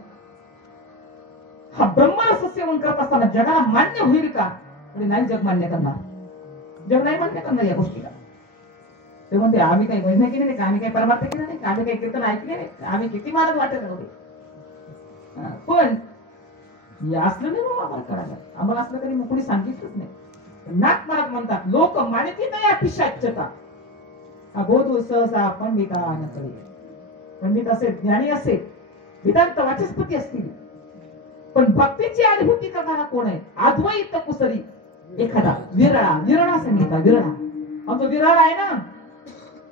हा ब्रह्मरस सेवन करत असताना जगाला मान्य होईल का? नाही जग मान्य करणार, जग नाही मान्य करणार या गोष्टीला. ते म्हणते आम्ही काही भजन केली नाही का, आम्ही काही परमार्थ केला नाही का, आम्ही काही कीर्तन ऐकले नाही, आम्ही किती महाराज वाटत नव्हते. पण असलं नाही बाबा आम्हाला करायला, आम्हाला असलं तरी मग कोणी सांगितलंच नाही. नाथ महाराज म्हणतात, लोक मानिती नाही पिशाच्यता हा बोध सहसा पंडिता नकळे. पंडित असेल, ज्ञानी असेल, वेदांत वाचस्पती असतील, पण भक्तीची अनुभूती करणारा कोण आहे? अद्वैत कुसरी एखादा विरळा संगीता विरळा. आणि तो विरळा आहे ना,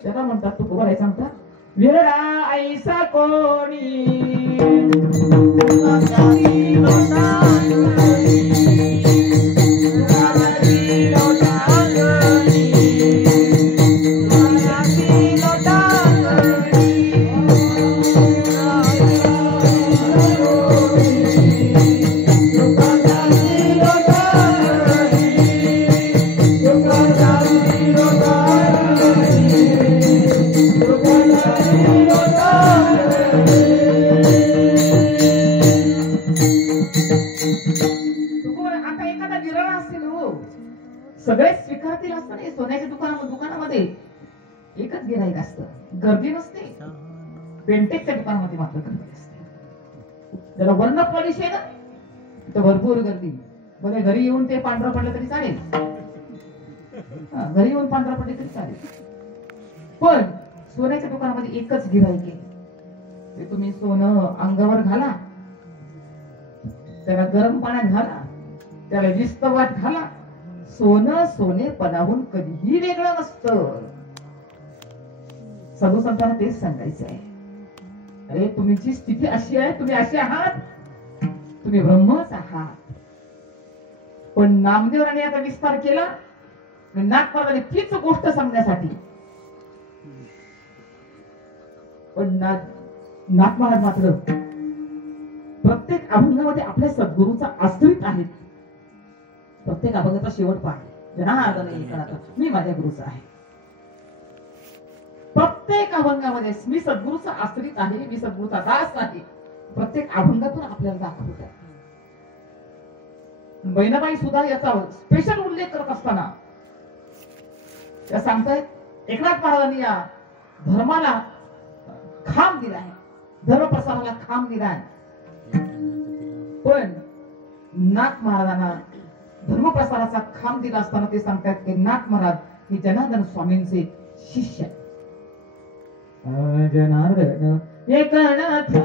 त्याला म्हणतात, तू कोण आहे सांगतात, विरळा ऐसा कोणी सगळे स्वीकारतील असतं नाही. सोन्याच्या दुकानामध्ये एकच गिराईक असतं, गर्दी नसते. पेंटेकच्या दुकानामध्ये मात्र गर्दी असते. जरा वर्ण पॉलिश आहे ना तर भरपूर गर्दी. बघा घरी येऊन ते पांढरं पडलं तरी चालेल, घरी येऊन पांढरं पडले तरी चालेल. पण सोन्याच्या दुकानामध्ये एकच गिराईक आहे, ते तुम्ही सोनं अंगावर घाला, त्याला गरम पाण्यात घाला, त्याला विस्तवात घाला, सोनं सोनेपणाहून कधीही वेगळं नसतं. साधू संतांना तेच सांगायचं आहे. अरे तुमची स्थिती अशी आहे, तुम्ही असे आहात, तुम्ही ब्रह्मच आहात. पण नामदेवराने आता विस्तार केला. नागपाराने तीच गोष्ट सांगण्यासाठी, पण नाथ महाराज मात्र प्रत्येक अभंगामध्ये आपल्या सद्गुरूचा आश्रित आहेत. प्रत्येक अभंगाचा शेवट पाहणे, जनार्दन एकनाथ मी माझ्या गुरुचा आहे. प्रत्येक अभंगामध्ये मी सद्गुरूचा आश्रित आहे, मी सद्गुरूचा दास आहे. प्रत्येक अभंगातून आपल्याला दाखवत आहे. बहिणाबाई सुद्धा याचा स्पेशल उल्लेख करत असताना त्या सांगतायत, एकनाथ महाराजांनी या धर्माला खांब दिला आहे, धर्म प्रसाराला खांब दिला आहे. पण नाथ महाराजांना धर्म प्रसाराचा खांब दिला असताना ते सांगतात की नाथ महाराज हे जनार्दन स्वामींचे शिष्य. जनार्दन एकनाथ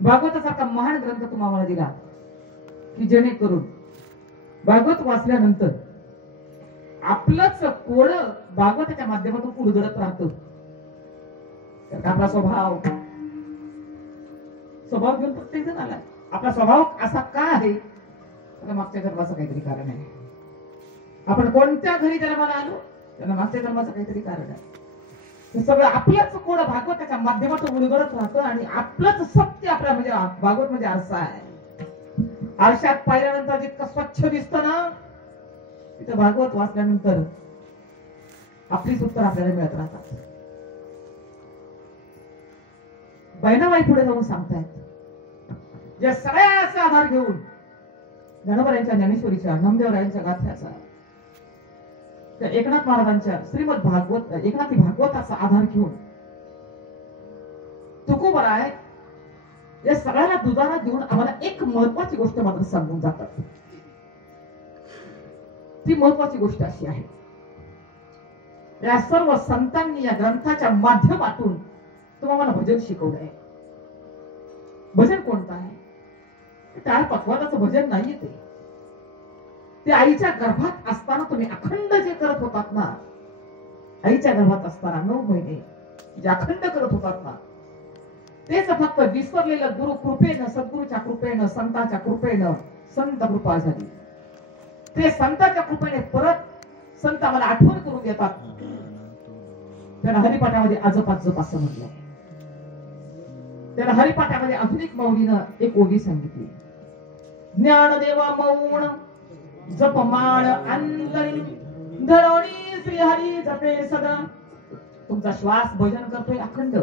भागवतासारखा महान ग्रंथ तुम्हाला दिला की जेणेकरून भागवत वाचल्यानंतर आपलंच कोड भागवताच्या माध्यमातून उलगडत राहतं. आपला स्वभाव घेऊन प्रत्येक जण आलाय. आपला स्वभाव असा का आहे? मागच्या जन्माचं काहीतरी कारण आहे. आपण कोणत्या घरी जन्माला आलो त्याला मागच्या जन्माचं काहीतरी कारण आहे. हे सगळं आपलंच कोड भागवताच्या माध्यमातून उलगडत राहतं आणि आपलंच सत्य आपल्या म्हणजे भागवत म्हणजे आरसा आहे. आरशात पाहिल्यानंतर जितकं स्वच्छ दिसतं ना तिथं भागवत वाचल्यानंतर आपलीच उत्तर आपल्याला मिळत राहतात. बहिणाबाई पुढे जाऊन सांगतायत या सगळ्याचा आधार घेऊन ज्ञानोबरायांच्या ज्ञानेश्वरीच्या नामदेवरायांच्या गाथ्याचा त्या एकनाथ महाराजांच्या श्रीमद भागवत एकनाथी भागवताचा आधार घेऊन तुकोबराय या सगळ्याला दुधारा देऊन आम्हाला एक महत्वाची गोष्ट मात्र सांगून जातात. ती महत्वाची गोष्ट अशी आहे या सर्व संतांनी या ग्रंथाच्या माध्यमातून तुम्हाला भजन शिकवलंय. भजन कोणतं आहे? टाळ पकवानाचं भजन नाहीये. ते आईच्या गर्भात असताना तुम्ही अखंड जे करत होतात ना, आईच्या गर्भात असताना 9 महिने जे अखंड करत होतात ना, तेच फक्त विसरलेलं गुरु कृपेनं, सद्गुरूच्या कृपेनं, संतांच्या कृपेनं संत कृपा झाली. ते संतांच्या कृपेने परत संत आम्हाला आठवण करून देतात. त्याला हरिपाठामध्ये आजपाजप असं म्हटलंय. त्याला हरिपाठामध्ये आधुनिक मौलीनं एक ओवी सांगितली. ज्ञानदेवा मौन जपमाळ अंतरी धरणी श्री हरी जपे सदा. तुमचा श्वास भजन करतोय अखंड.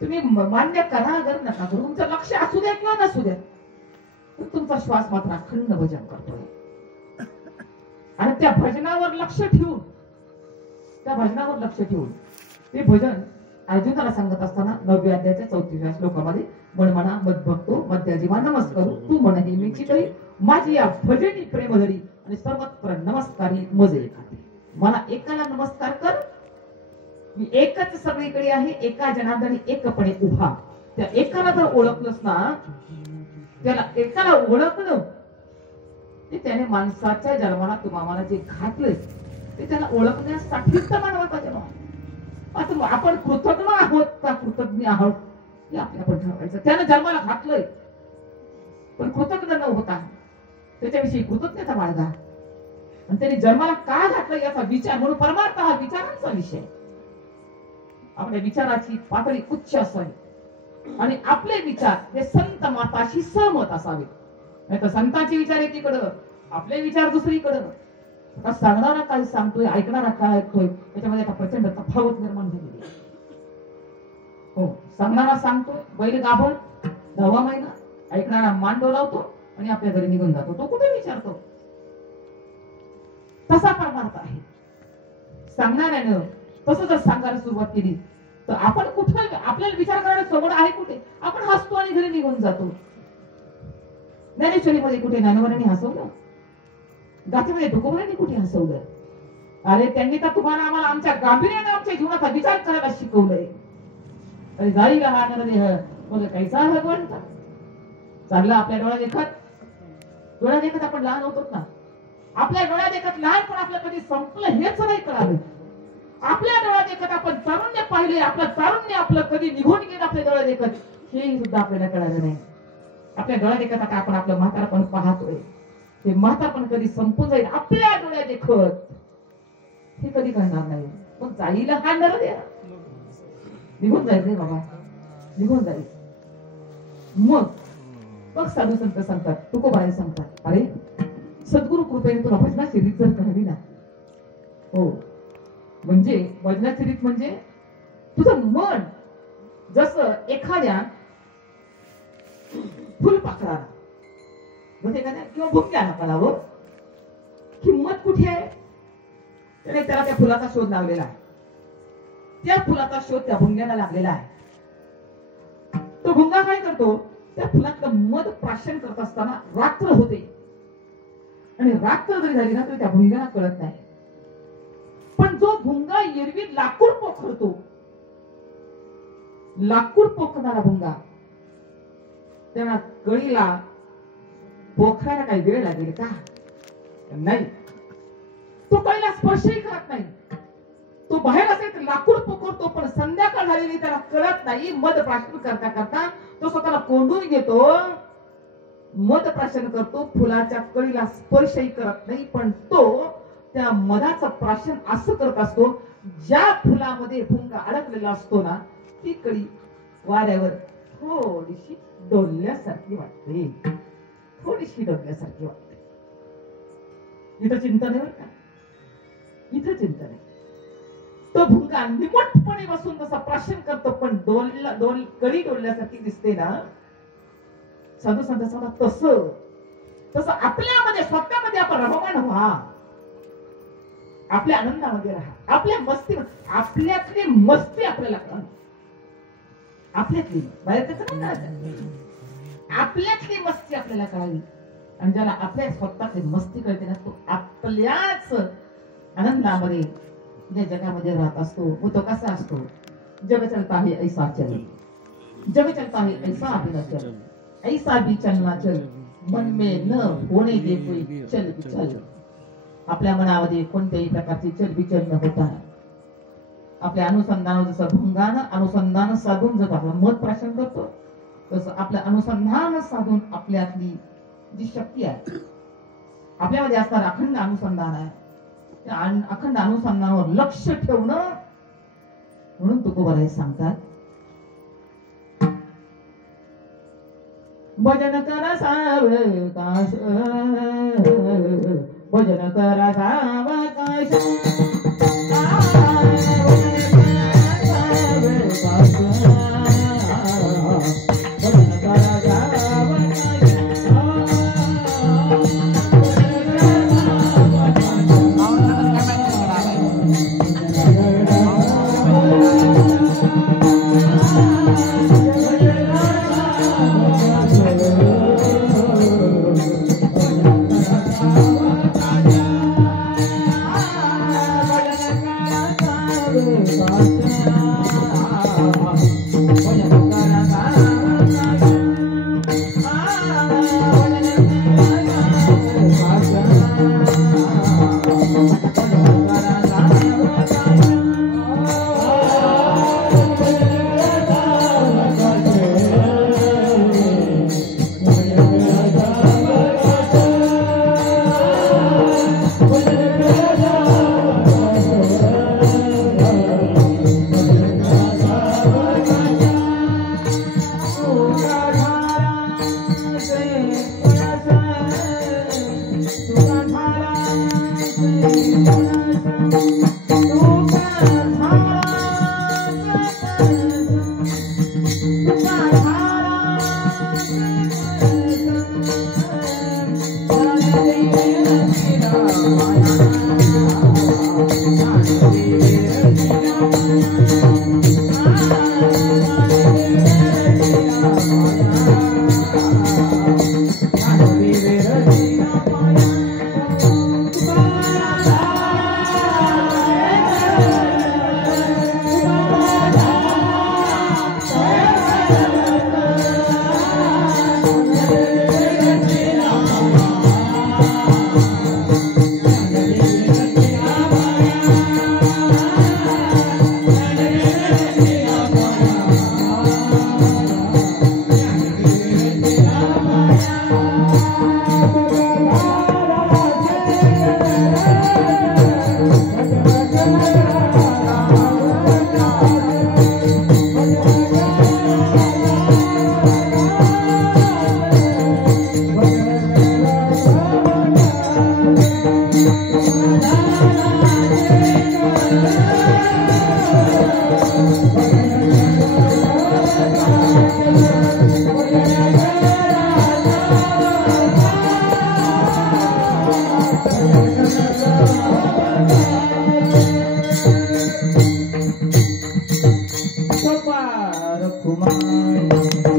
तुम्ही मान्य करा अगर नका करू, तुमचं लक्ष असू द्या किंवा नसू द्या, तुमचा श्वास मात्र अखंड भजन करतोय. आणि त्या भजनावर लक्ष ठेवून ते भजन अर्जुनाला सांगत असताना 9व्या अध्यायाच्या 34व्या श्लोकामध्ये मनमना मत भक्तो मध्याजीवा नमस्कारू तू मन ही मी चितई माझी या भजनी प्रेमधरी आणि सर्वत्र नमस्कारी मज एकाते. मला एकाला नमस्कार कर. मी एकच सगळीकडे आहे, एका जनार्दनी एकपणे उभा. त्या एकाला जर ओळखलंस ना, त्याला एकाला ओळखलं ते त्याने माणसाच्या जन्माला तुम्हाला जे घातलंय ते त्याला ओळखण्यासाठीच तर मानवाचा जन्म. आता आपण कृतज्ञ आहोत का कृतज्ञ आहोत हे आपल्याला ठरवायचं. त्यानं जन्माला घातलंय पण कृतज्ञ न होता त्याच्याविषयी कृतज्ञता बाळगा. आणि त्याने जन्माला का घातलं याचा विचार म्हणून परमार्थ हा विचारांचा विषय. आपल्या विचाराची पातळी उच्च असावी आणि आपले विचार हे संत माताशी सहमत असावे. नाही तर संतांचे विचार एकीकडं, आपले विचार दुसरीकडं. आता सांगणारा काय सांगतोय, ऐकणारा काय ऐकतोय, त्याच्यामध्ये आता प्रचंड तफावत निर्माण झालेली आहे. हो, सांगणारा सांगतोय बैल गाभण 10वा महिना, ऐकणारा मान डोलावतो आणि आपल्या घरी निघून जातो. तो कुठे विचारतो? तसा परमार्थ आहे. सांगणाऱ्यानं तसं जर सांगायला सुरुवात केली तर आपण कुठं आपल्याला विचार करायला सवड आहे कुठे? आपण हसतो आणि घरी निघून जातो. ज्ञानेश्वरीमध्ये कुठे ज्ञानोबरांनी हसवलं? गाथेमध्ये तुकोबरांनी कुठे हसवलं? अरे त्यांनी तर तुम्हाला आम्हाला आमच्या गांभीर्याने आमच्या जीवनाचा विचार करायला शिकवलंय. अरे जाईल हा नरदेह मग कैसा भगवंत चालला आपल्या डोळ्या देखत आपण लहान होतो ना. आपल्या डोळ्या देखत लहान पण आपल्या कधी संपलं हेच नाही कळालं. आपल्या डोळ्या देखत आपण तारुण्य पाहिले, आपलं तारुण्य आपलं कधी निघून गेलं आपल्या डोळ्या देखत हे सुद्धा आपल्याला कळालं नाही. आपल्या डोळ्या देखत आता आपण आपलं म्हातारपण पाहतोय. ते म्हातारपण कधी संपून जाईल आपल्या डोळ्या देखत हे कधी कळणार नाही. पण जाईल हा नरदेह निघून जाईल रे बाबा, निघून जाईल. मग साधू संत सांगतात, तुकोबाई सांगतात, अरे सद्गुरु कृपेने तुला भजनाची रीत जर कळली ना, हो म्हणजे भजनाची रीत म्हणजे तुझं मन जसं एखाद्या फुलपाखराला म्हणजे का किंवा भुंग्याला कळावं किंमत कुठे आहे, त्याने त्याला त्या फुलाचा शोध लावलेला आहे. त्या फुलाचा शोध त्या भुंग्याला लागलेला आहे. तो भुंगा काय करतो, त्या फुलातलं मध प्राशन करत असताना रात्र होते आणि रात्र जरी झाली ना तरी त्या भुंग्याला कळत नाही. पण जो भुंगा एरवी लाकूड पोखरतो, लाकूड पोखणारा भुंगा त्या कळीला पोखायला काही वेळ लागेल का? नाही. तो कळीला स्पर्शही करत नाही. तो बाहेर असेल तर लाकूड पोखरतो, पण संध्याकाळ झालेली त्याला कळत नाही. मध प्राशन करता करता तो स्वतःला कोंडून घेतो, मध प्राशन करतो, फुलाच्या कळीला स्पर्शही करत नाही. पण तो त्या मधाचं प्राशन असं करत असतो, ज्या फुलामध्ये फुंका अडकलेला असतो ना, ती कळी वाऱ्यावर थोडीशी डोलल्यासारखी वाटते, थोडीशी डोलल्यासारखी वाटते. इथं चिंता नाही बरं का, इथं चिंता नाही. तो भुंगा निमटपणे बसून तसा प्राशन करतो, पण कळी डोलल्यासारखी दिसते ना. साधू संत सांगतात तसं आपल्यामध्ये स्वतःमध्ये आपण रममाण व्हा, आपल्या आनंदामध्ये राहा, आपल्या मस्ती, आपल्यातली मस्ती आपल्याला कळणार. आपल्यातली बाहेर त्याचं नाही, आपल्यातली मस्ती आपल्याला कळावी. आणि ज्याला आपल्या स्वतःची मस्ती कळते ना, तो आपल्याच आनंदामध्ये या जगामध्ये राहत असतो. व तो कसा असतो? जग चलता है ऐसा चल, जग चलता है ऐसा अभिनय चल, ऐसा भी चलना चल, मन में न होने दे कोई चल बिचल. आपल्या मनामध्ये कोणत्याही प्रकारची चलबिचल न होता आपल्या अनुसंधानावर, जसं भुंगानं अनुसंधान साधून जर आपलं मत प्राशन करतो, तसं आपलं अनुसंधान साधून आपल्यातली जी शक्ती आहे, आपल्यामध्ये असणारं अखंड अनुसंधान आहे, त्या अखंड अनुसंधानावर लक्ष ठेवणं. म्हणून तुकोबाराय सांगतात, भजन करा सावकाश, भजन करा सावकाश,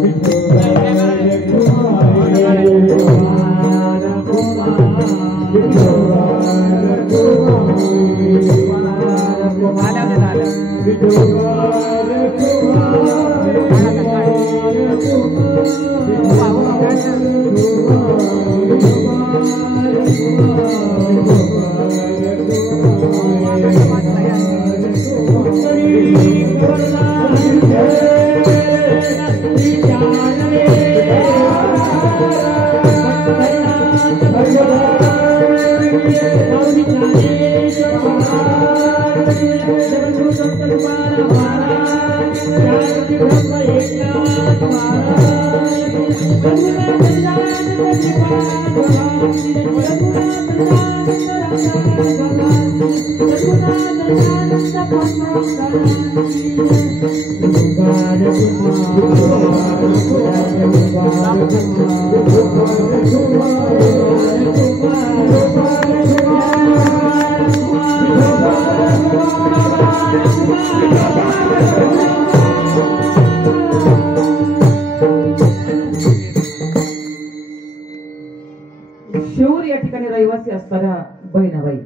Vitor शिवूर या ठिकाणी रहिवासी असणाऱ्या बहिणाबाई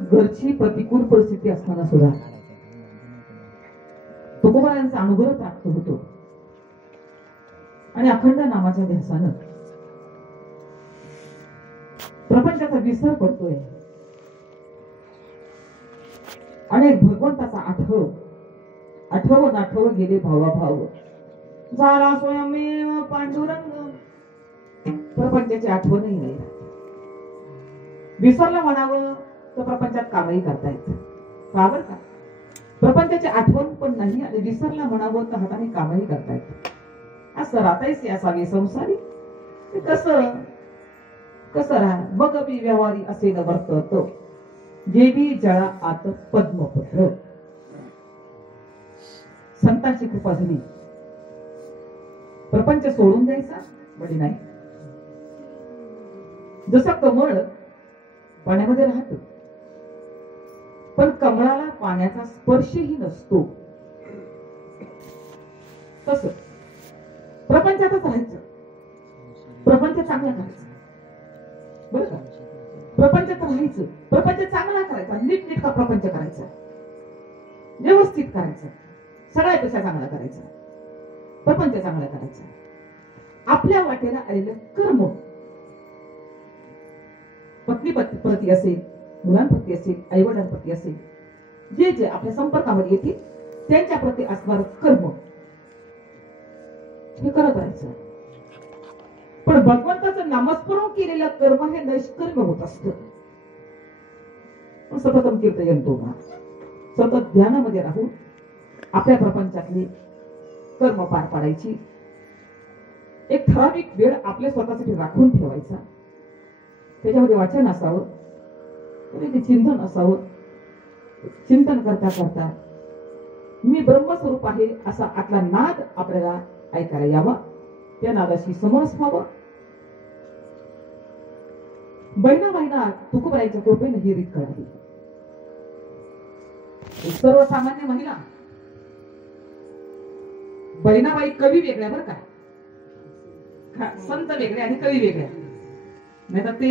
घरची प्रतिकूल परिस्थिती असताना सुद्धा तुकोबारायांचा अनुभव प्राप्त होतो आणि अखंड नामाच्या ध्यासानं प्रपंचाचा विसर पडतोय आणि भगवंताचा आठव गेले भावाभाव झाला स्वयमेव पांडुरंग. प्रपंचाची आठवणही नाही. विसरलं म्हणावं तर प्रपंचात कामही करता येत का बरं का. प्रपंचाची आठवण पण नाही आणि विसरलं म्हणावं तर हाताने कामही करता येत. असं राहतायच असावे संसारी. कसं राहा बघ बी व्यवहारी असे न वर्तत देवी जळा आत पद्मपत्र. संतांची कृपा झाली. प्रपंच सोडून द्यायचा म्हणजे नाही. जसं कमळ पाण्यामध्ये राहत पण कमळाला पाण्याचा स्पर्शही नसतो तस प्रपंचातच राहायचं. प्रपंच चांगला करायचा बरं का. प्रपंचात राहायचं. प्रपंच चांगला करायचा. नीटनेटका प्रपंच करायचा. व्यवस्थित करायचा. सगळ्यापेक्षा चांगला करायचा. प्रपंच चांगला करायचा. आपल्या वाटेला आलेलं कर्म पत्नी प्रती असेल, मुलांप्रती असेल, आईवडिलांप्रती असेल, जे जे आपल्या संपर्कामध्ये येतील त्यांच्या प्रती असणारं कर्म हे करत राहायचं. पण भगवंताचं नामस्मरण केलेलं कर्म हे नैष्कर्म होत असतं. सततम कीर्तयंतो मा. सतत ध्यानामध्ये राहून आपल्या प्रपंचातली कर्म पार पाडायची. एक ठराविक वेळ आपल्या स्वतःसाठी राखून ठेवायचा. त्याच्यामध्ये वाचन असावं, चिंतन असावं. चिंतन करता करता मी ब्रह्मस्वरूप आहे असा आतला नाद आपल्याला ऐकायला यावा. त्या नादाशी समरस व्हावं. बहिणा तुकोबारायांच्या कृपेने ही रीत कळाली. सर्वसामान्य महिला बहिणाबाई कवी वेगळ्या बरं का. संत वेगळे आणि कवी वेगळ्या. नाही तर ते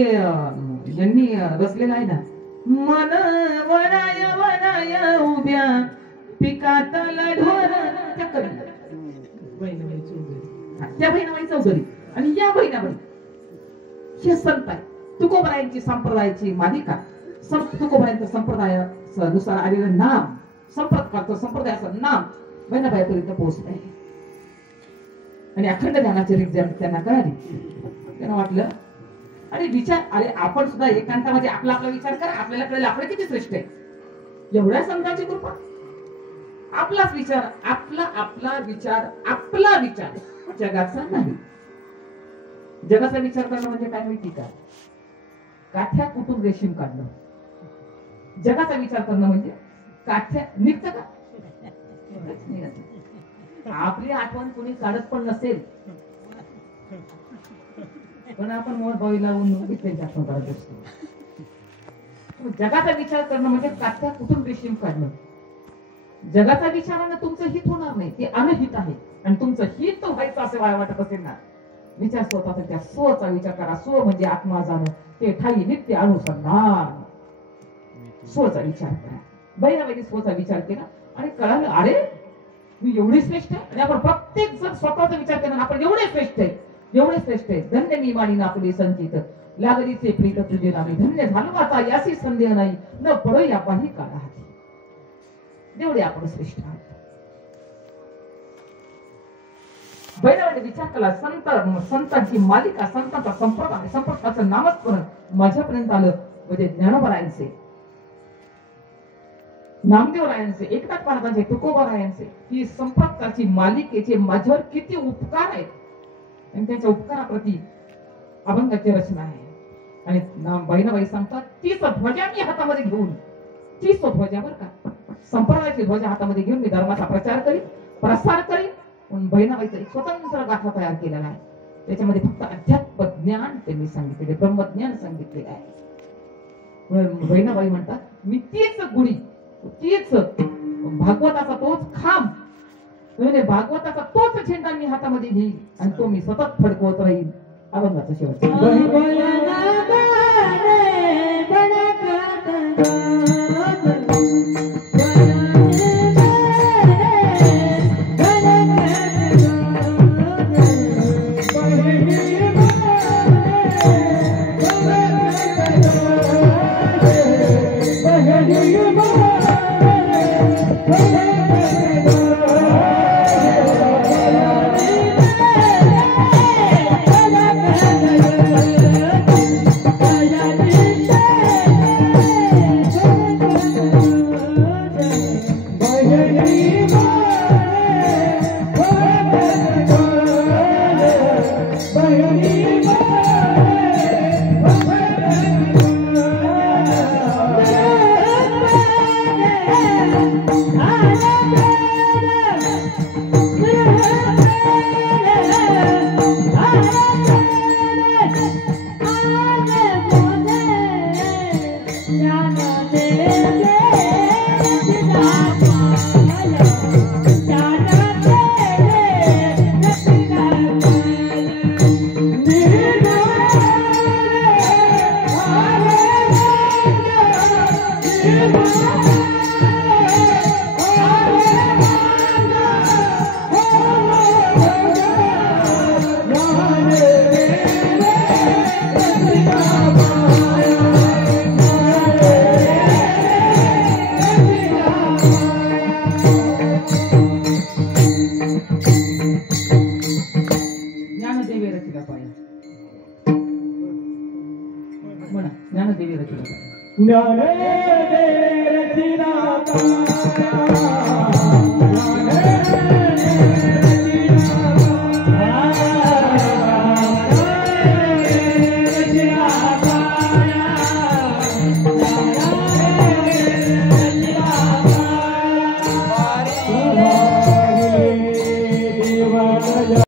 यांनी रचलेलं आहे ना. मन वनाय वनाय उभ्या पिकातला ढोर. त्या कवी त्या बहिणाबाई चौधरी आणि या बहिणाबाई हे संत आहे. तुकोबारायांची संप्रदायाची मालिका. तुकोबारायांच्या संप्रदायानुसार आलेलं नाम संप्रदायाचं नाम बहिणाबाईपर्यंत पोहोचत आहे. आणि अखंड ज्ञानाची रीत त्यांना कळाली. त्यांना वाटलं अरे विचार, अरे आपण सुद्धा एकांतामध्ये आपला विचार करा. आपल्याला कळेल आपलं किती श्रेष्ठ आहे. एवढ्या संतांची कृपा. आपलाच विचार, आपला विचार जगाचा नाही. जगाचा विचार करणं म्हणजे काय माहिती का. काठ्या कुठून रेशीम काढणं. जगाचा विचार करणं म्हणजे काठ्या निघतं का. आपली आठवण कोणी काढत पण नसेल पण आपण मोठ बावी लावून त्यांची आठवण काढत असतो. जगाचा विचार करणं म्हणजे काठ्या कुठून रेशीम काढणं. जगाचा विचारानं तुमचं हित होणार नाही. ते अनहित आहे. आणि तुमचं हित व्हायचं असे वाटत असेल ना, विचार स्वतःचा त्या स्वचा विचार करा. स्व म्हणजे आत्मा जाणं. ते ठाई नित्य अनुसंधान. स्वचा विचार करा. बहिणाबाईंनी स्वचा विचार केला आणि कळालं अरे मी एवढे श्रेष्ठ आहे. आणि आपण प्रत्येक जण स्वतःचा विचार केला आपण एवढे श्रेष्ठ आहे, एवढे श्रेष्ठ आहे. धन्य मी मानी आपले संचित लागलीचे प्रीत तुझे नामी. धन्य झालो आता यासी संदेह नाही, न पडो या पाही काळा हाती. एवढे आपण श्रेष्ठ आहोत. बैलाने विचार केला, संतांची मालिका, संतांचा संप्रदाय, संप्रदायाचं नामस्मरण माझ्यापर्यंत आलं. म्हणजे ज्ञानोबरायांचे, नामदेवरायांचे, एकनाथ महाराजांचे, तुकोबारायांचे ही संपर्काची मालिकेचे माझ्यावर किती उपकार आहेत. आणि त्यांच्या उपकाराप्रती अभंगाची रचना आहे. आणि बहिणाबाई सांगतात, तीच ध्वजा मी हातामध्ये घेऊन, तीच ध्वजा बरं का, संप्रदायाची ध्वजा हातामध्ये घेऊन मी धर्माचा प्रचार करीन, प्रसार करीन. म्हणून बहिणाबाईचा एक स्वतंत्र गाथा तयार केलेला आहे. त्याच्यामध्ये फक्त अध्यात्म ज्ञान त्यांनी सांगितलेले, ब्रह्मज्ञान सांगितलेले आहे. म्हणून बहिणाबाई म्हणतात, मी तीच गुढी, तीच भागवताचा तोच खांब, भागवताचा तोच झेंडा मी हातामध्ये घेईन आणि तो मी सतत फडकवत राहील. अभंगाचा शेवट. Yeah.